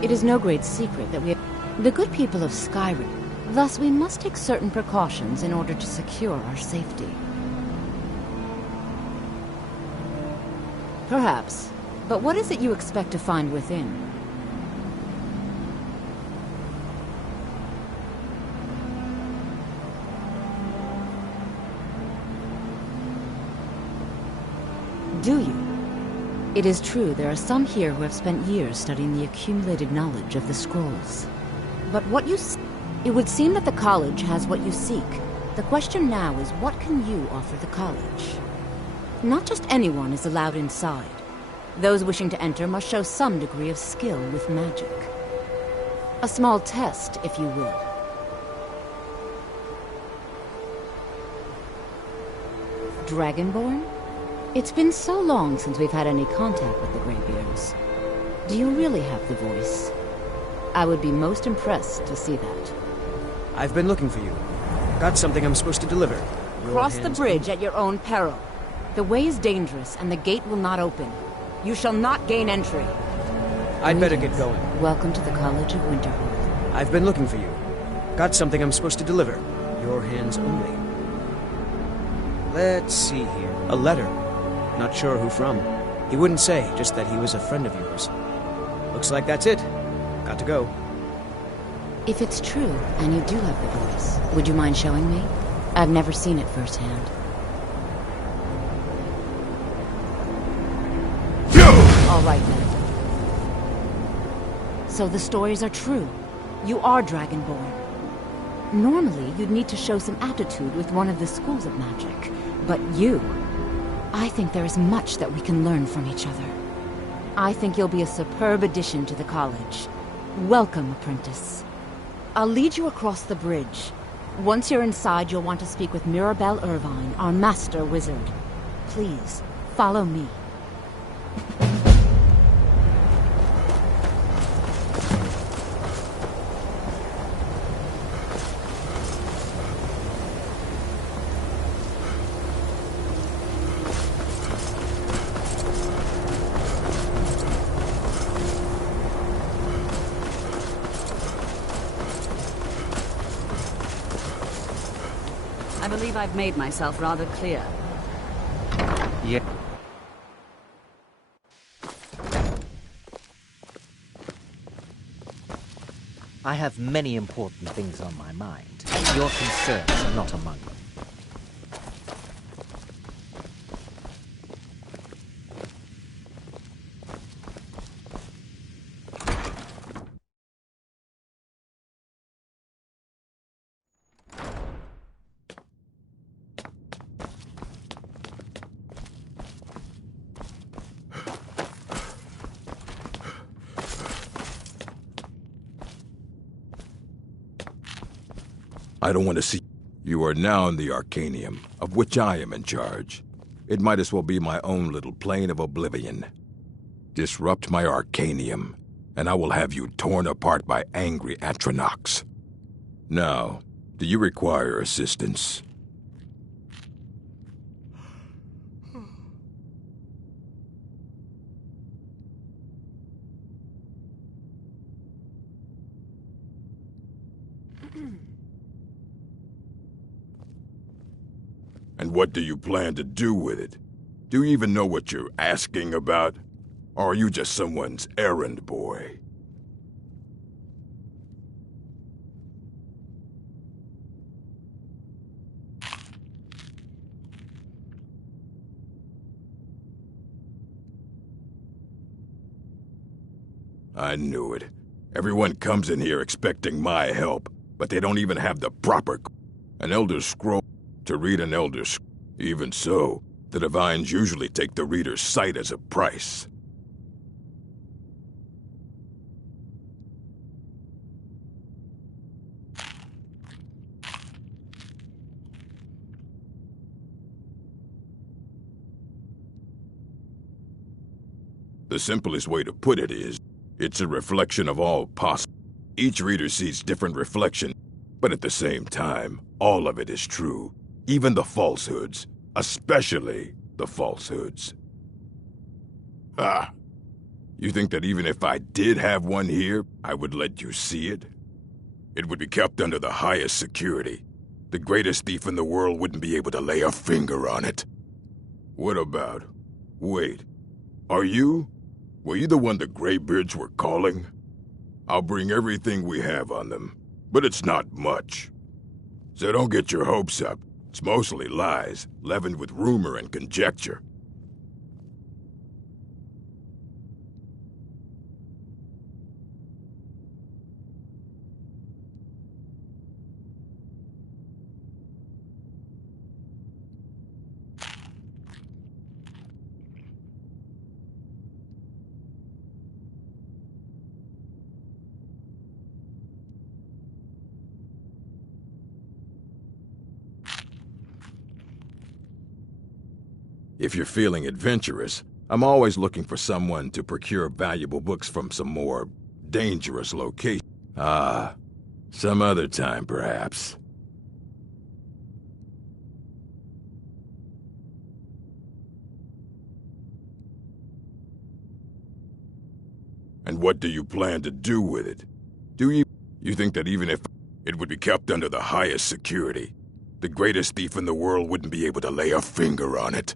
It is no great secret that we are the good people of Skyrim. Thus, we must take certain precautions in order to secure our safety. Perhaps. But what is it you expect to find within? Do you? It is true there are some here who have spent years studying the accumulated knowledge of the scrolls. But what you it would seem that the college has what you seek. The question now is, what can you offer the college? Not just anyone is allowed inside. Those wishing to enter must show some degree of skill with magic. A small test, if you will. Dragonborn? It's been so long since we've had any contact with the Greybeards. Do you really have the voice? I would be most impressed to see that. I've been looking for you. Got something I'm supposed to deliver. Cross the bridge at your own peril. The way is dangerous, and the gate will not open. You shall not gain entry. I'd better get going. Welcome to the College of Winterhold. I've been looking for you. Got something I'm supposed to deliver. Your hands only. Let's see here. A letter. Not sure who from. He wouldn't say, just that he was a friend of yours. Looks like that's it. Got to go. If it's true, and you do have the voice, would you mind showing me? I've never seen it firsthand. All right, then. So the stories are true. You are Dragonborn. Normally, you'd need to show some aptitude with one of the schools of magic. But you... I think there is much that we can learn from each other. I think you'll be a superb addition to the college. Welcome, apprentice. I'll lead you across the bridge. Once you're inside, you'll want to speak with Mirabelle Irvine, our master wizard. Please, follow me. I believe I've made myself rather clear. Yeah. I have many important things on my mind. Your concerns are not among them. I don't want to see... You are now in the Arcanium, of which I am in charge. It might as well be my own little plane of oblivion. Disrupt my Arcanium, and I will have you torn apart by angry Atronachs. Now, do you require assistance? And what do you plan to do with it? Do you even know what you're asking about? Or are you just someone's errand boy? I knew it. Everyone comes in here expecting my help, but they don't even have the proper... An Elder Scroll... To read an Elder Scroll... Even so, the Divines usually take the reader's sight as a price. The simplest way to put it is, it's a reflection of all possible. Each reader sees different reflection, but at the same time, all of it is true. Even the falsehoods, especially the falsehoods. Ah, you think that even if I did have one here, I would let you see it? It would be kept under the highest security. The greatest thief in the world wouldn't be able to lay a finger on it. What about... Wait, were you the one the Greybeards were calling? I'll bring everything we have on them, but it's not much. So don't get your hopes up. It's mostly lies, leavened with rumor and conjecture. If you're feeling adventurous, I'm always looking for someone to procure valuable books from some more dangerous location. Ah, some other time perhaps. And what do you plan to do with it? You think that even if it would be kept under the highest security, the greatest thief in the world wouldn't be able to lay a finger on it?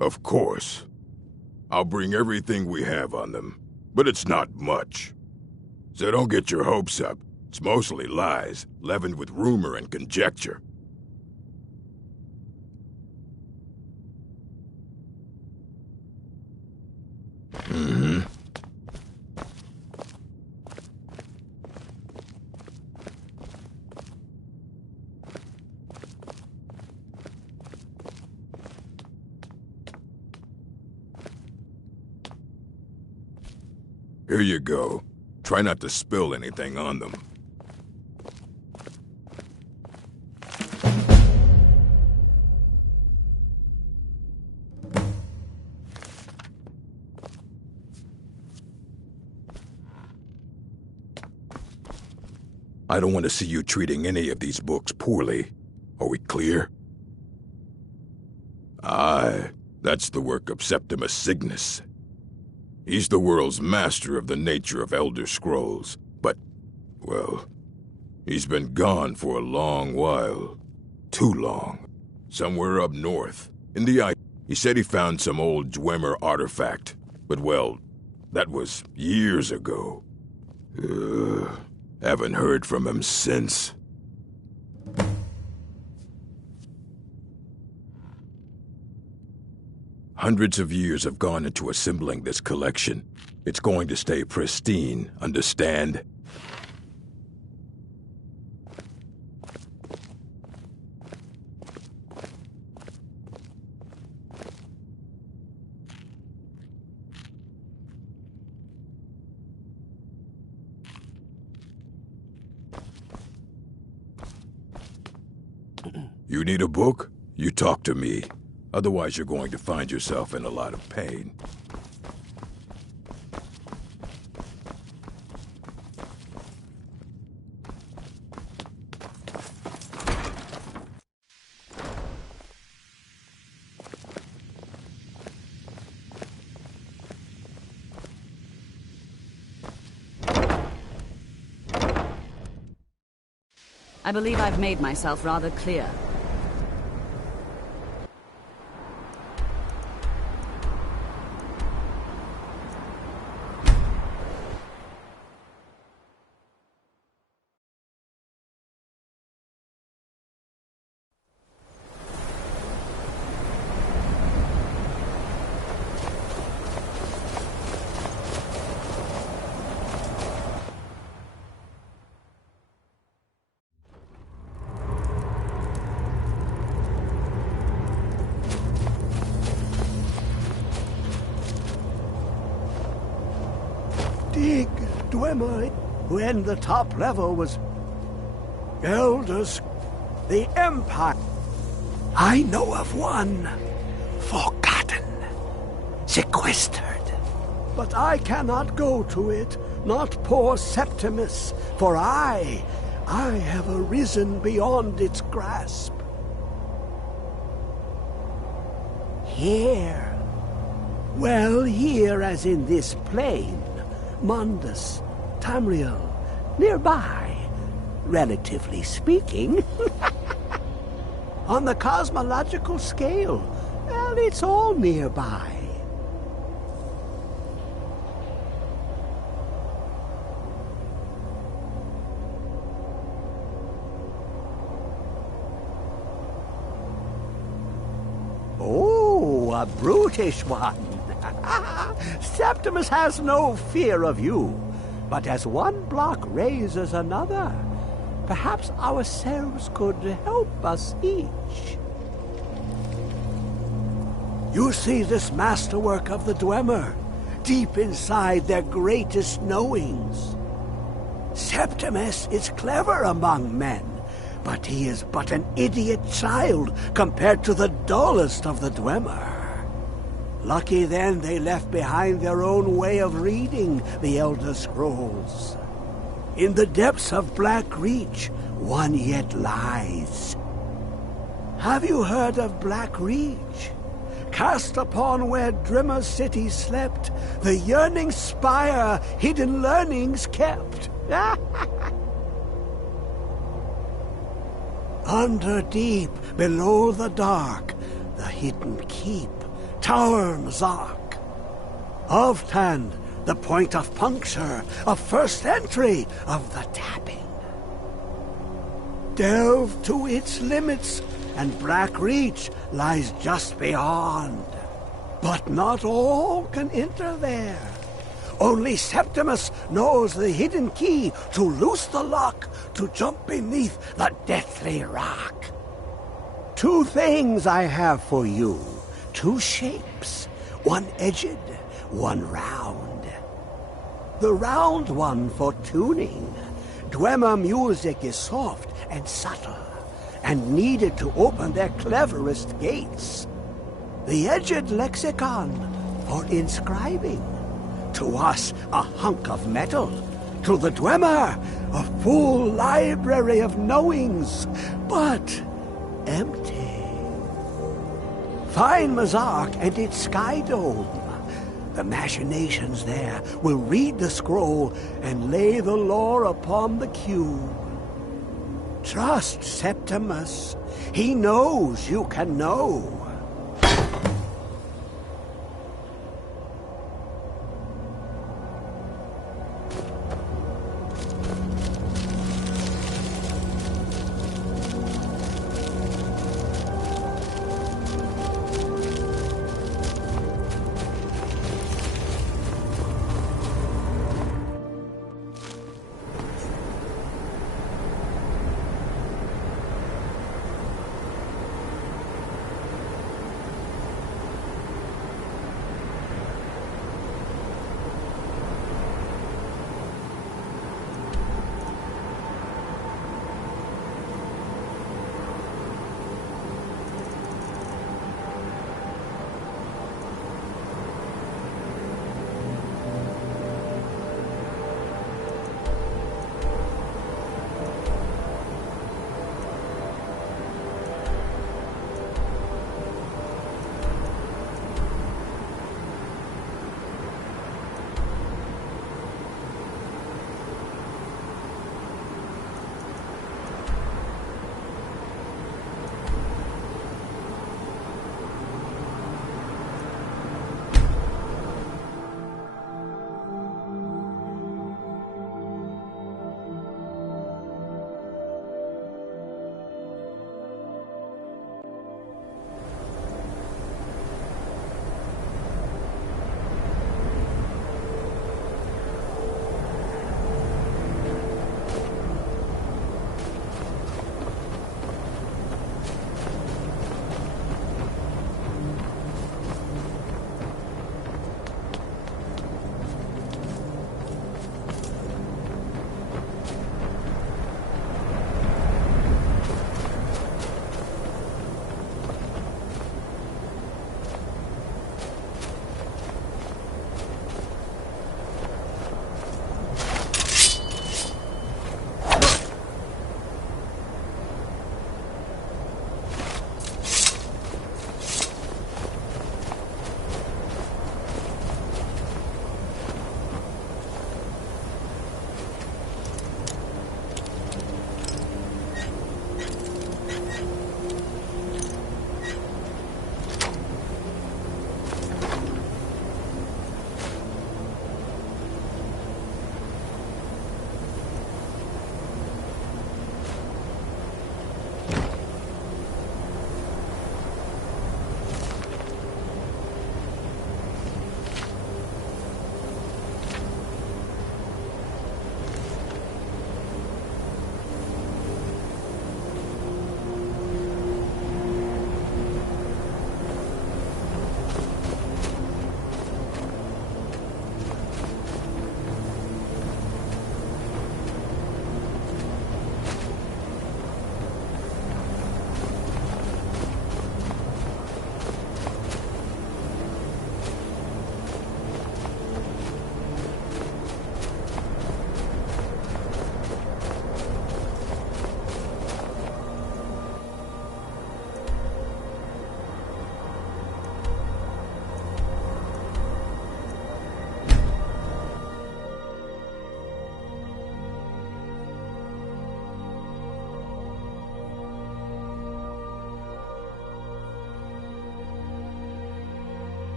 Of course. I'll bring everything we have on them, but it's not much. So don't get your hopes up. It's mostly lies, leavened with rumor and conjecture. Mm-hmm. Here you go. Try not to spill anything on them. I don't want to see you treating any of these books poorly. Are we clear? Aye, that's the work of Septimus Cygnus. He's the world's master of the nature of Elder Scrolls, but, well, he's been gone for a long while. Too long. Somewhere up north, in the ice. He said he found some old Dwemer artifact, but, well, that was years ago. Haven't heard from him since. Hundreds of years have gone into assembling this collection. It's going to stay pristine, understand? You need a book? You talk to me. Otherwise, you're going to find yourself in a lot of pain. I believe I've made myself rather clear. Dwemer when the top level was Elders, the Empire. I know of one, forgotten, sequestered. But I cannot go to it, not poor Septimus, for I have arisen beyond its grasp. Here, well, here as in this plain, Mundus, Tamriel, nearby, relatively speaking. On the cosmological scale, well, it's all nearby. Oh, a brutish one. Septimus has no fear of you, but as one block raises another, perhaps ourselves could help us each. You see this masterwork of the Dwemer, deep inside their greatest knowings. Septimus is clever among men, but he is but an idiot child compared to the dullest of the Dwemer. Lucky then they left behind their own way of reading the Elder Scrolls. In the depths of Black Reach, one yet lies. Have you heard of Black Reach? Cast upon where Drimmer's city slept, the yearning spire hidden learnings kept. Under deep, below the dark, the hidden keep, Tower Mazark. Oftan, the point of puncture, of first entry, of the tapping. Delve to its limits, and Black Reach lies just beyond. But not all can enter there. Only Septimus knows the hidden key to loose the lock, to jump beneath the deathly rock. Two things I have for you. Two shapes, one edged, one round. The round one for tuning. Dwemer music is soft and subtle, and needed to open their cleverest gates. The edged lexicon for inscribing. To us, a hunk of metal. To the Dwemer, a full library of knowings, but empty. Find Mazark and its sky dome. The machinations there will read the scroll and lay the lore upon the cube. Trust Septimus. He knows you can know.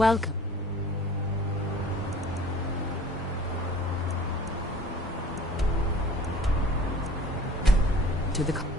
Welcome. To the...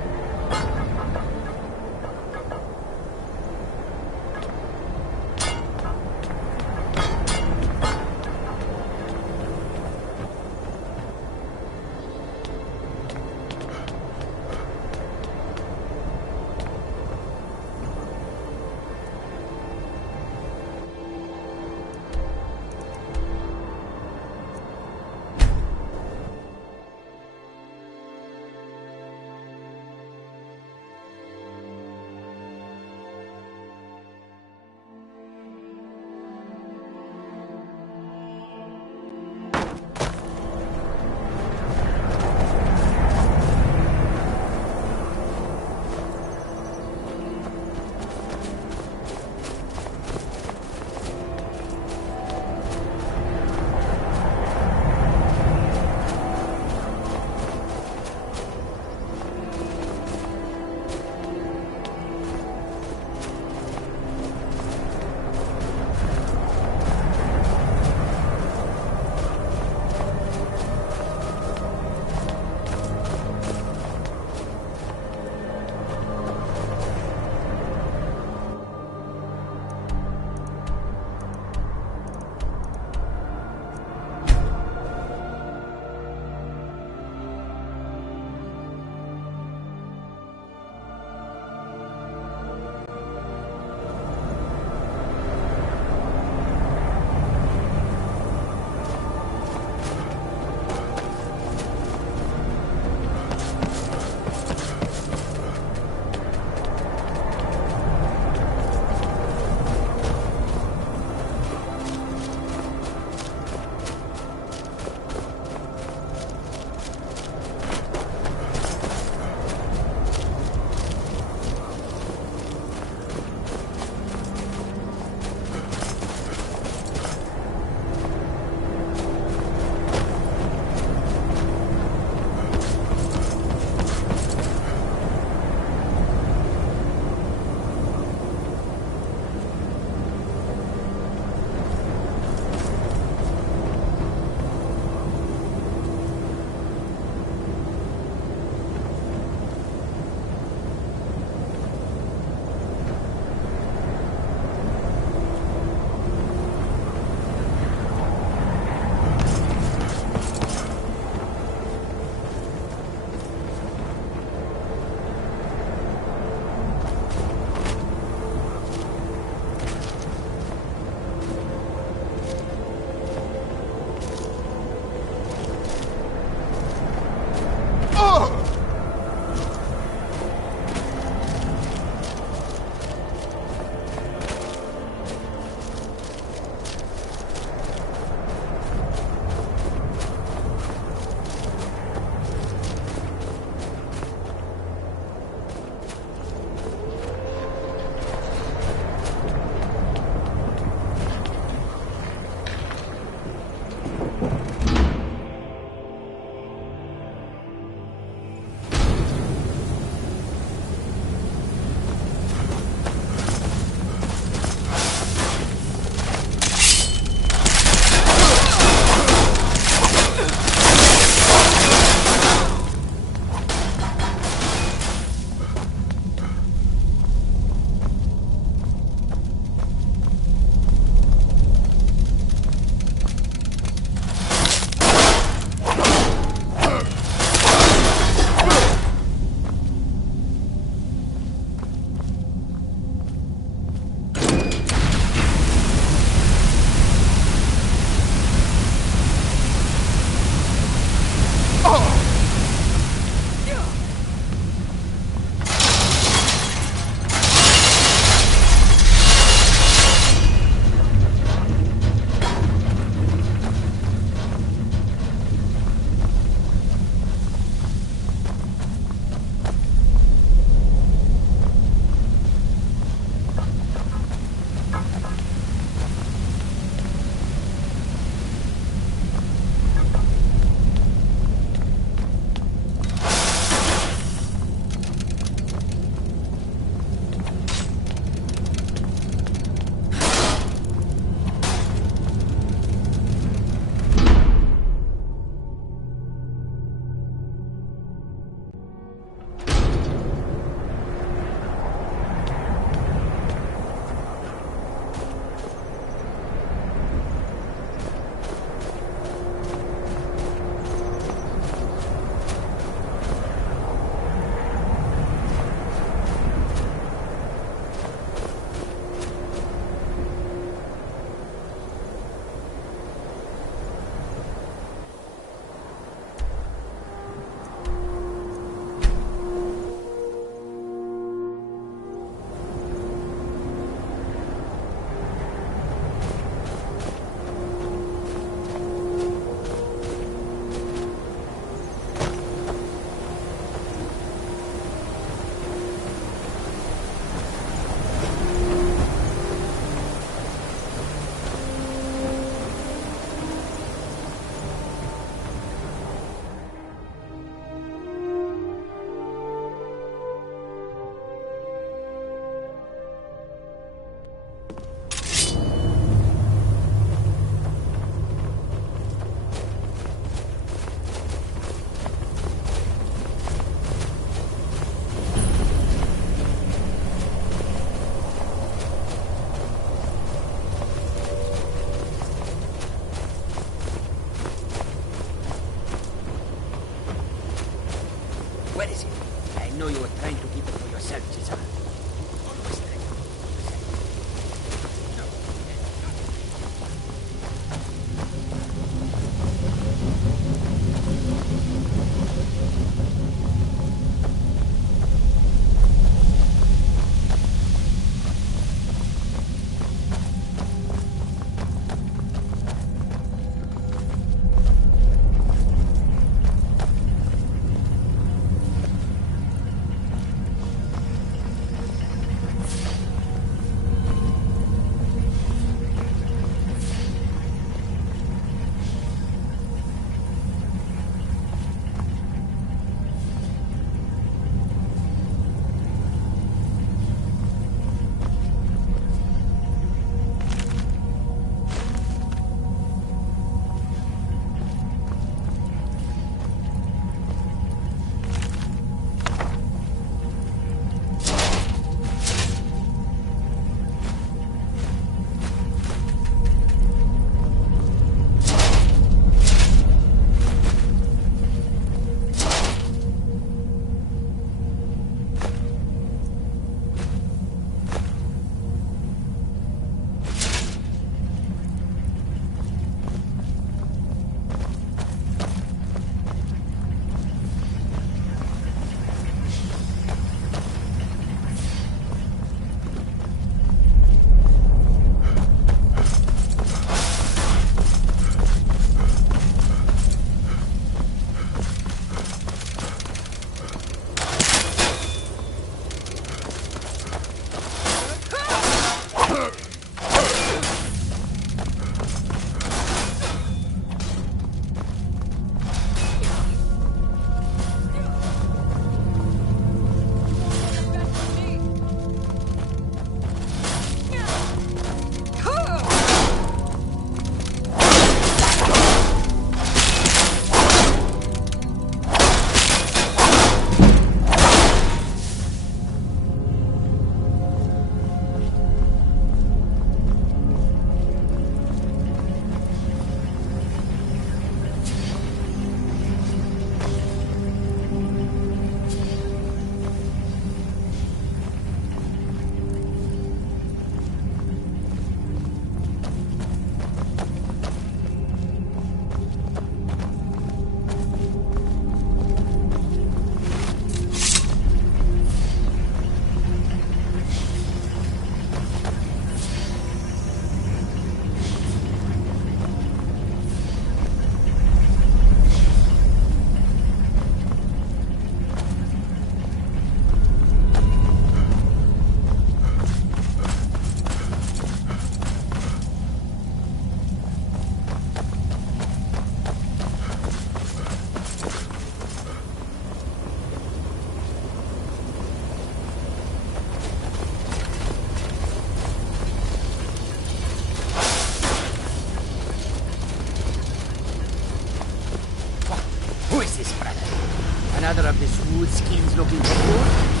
another of the smooth skins looking for food?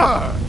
Ah!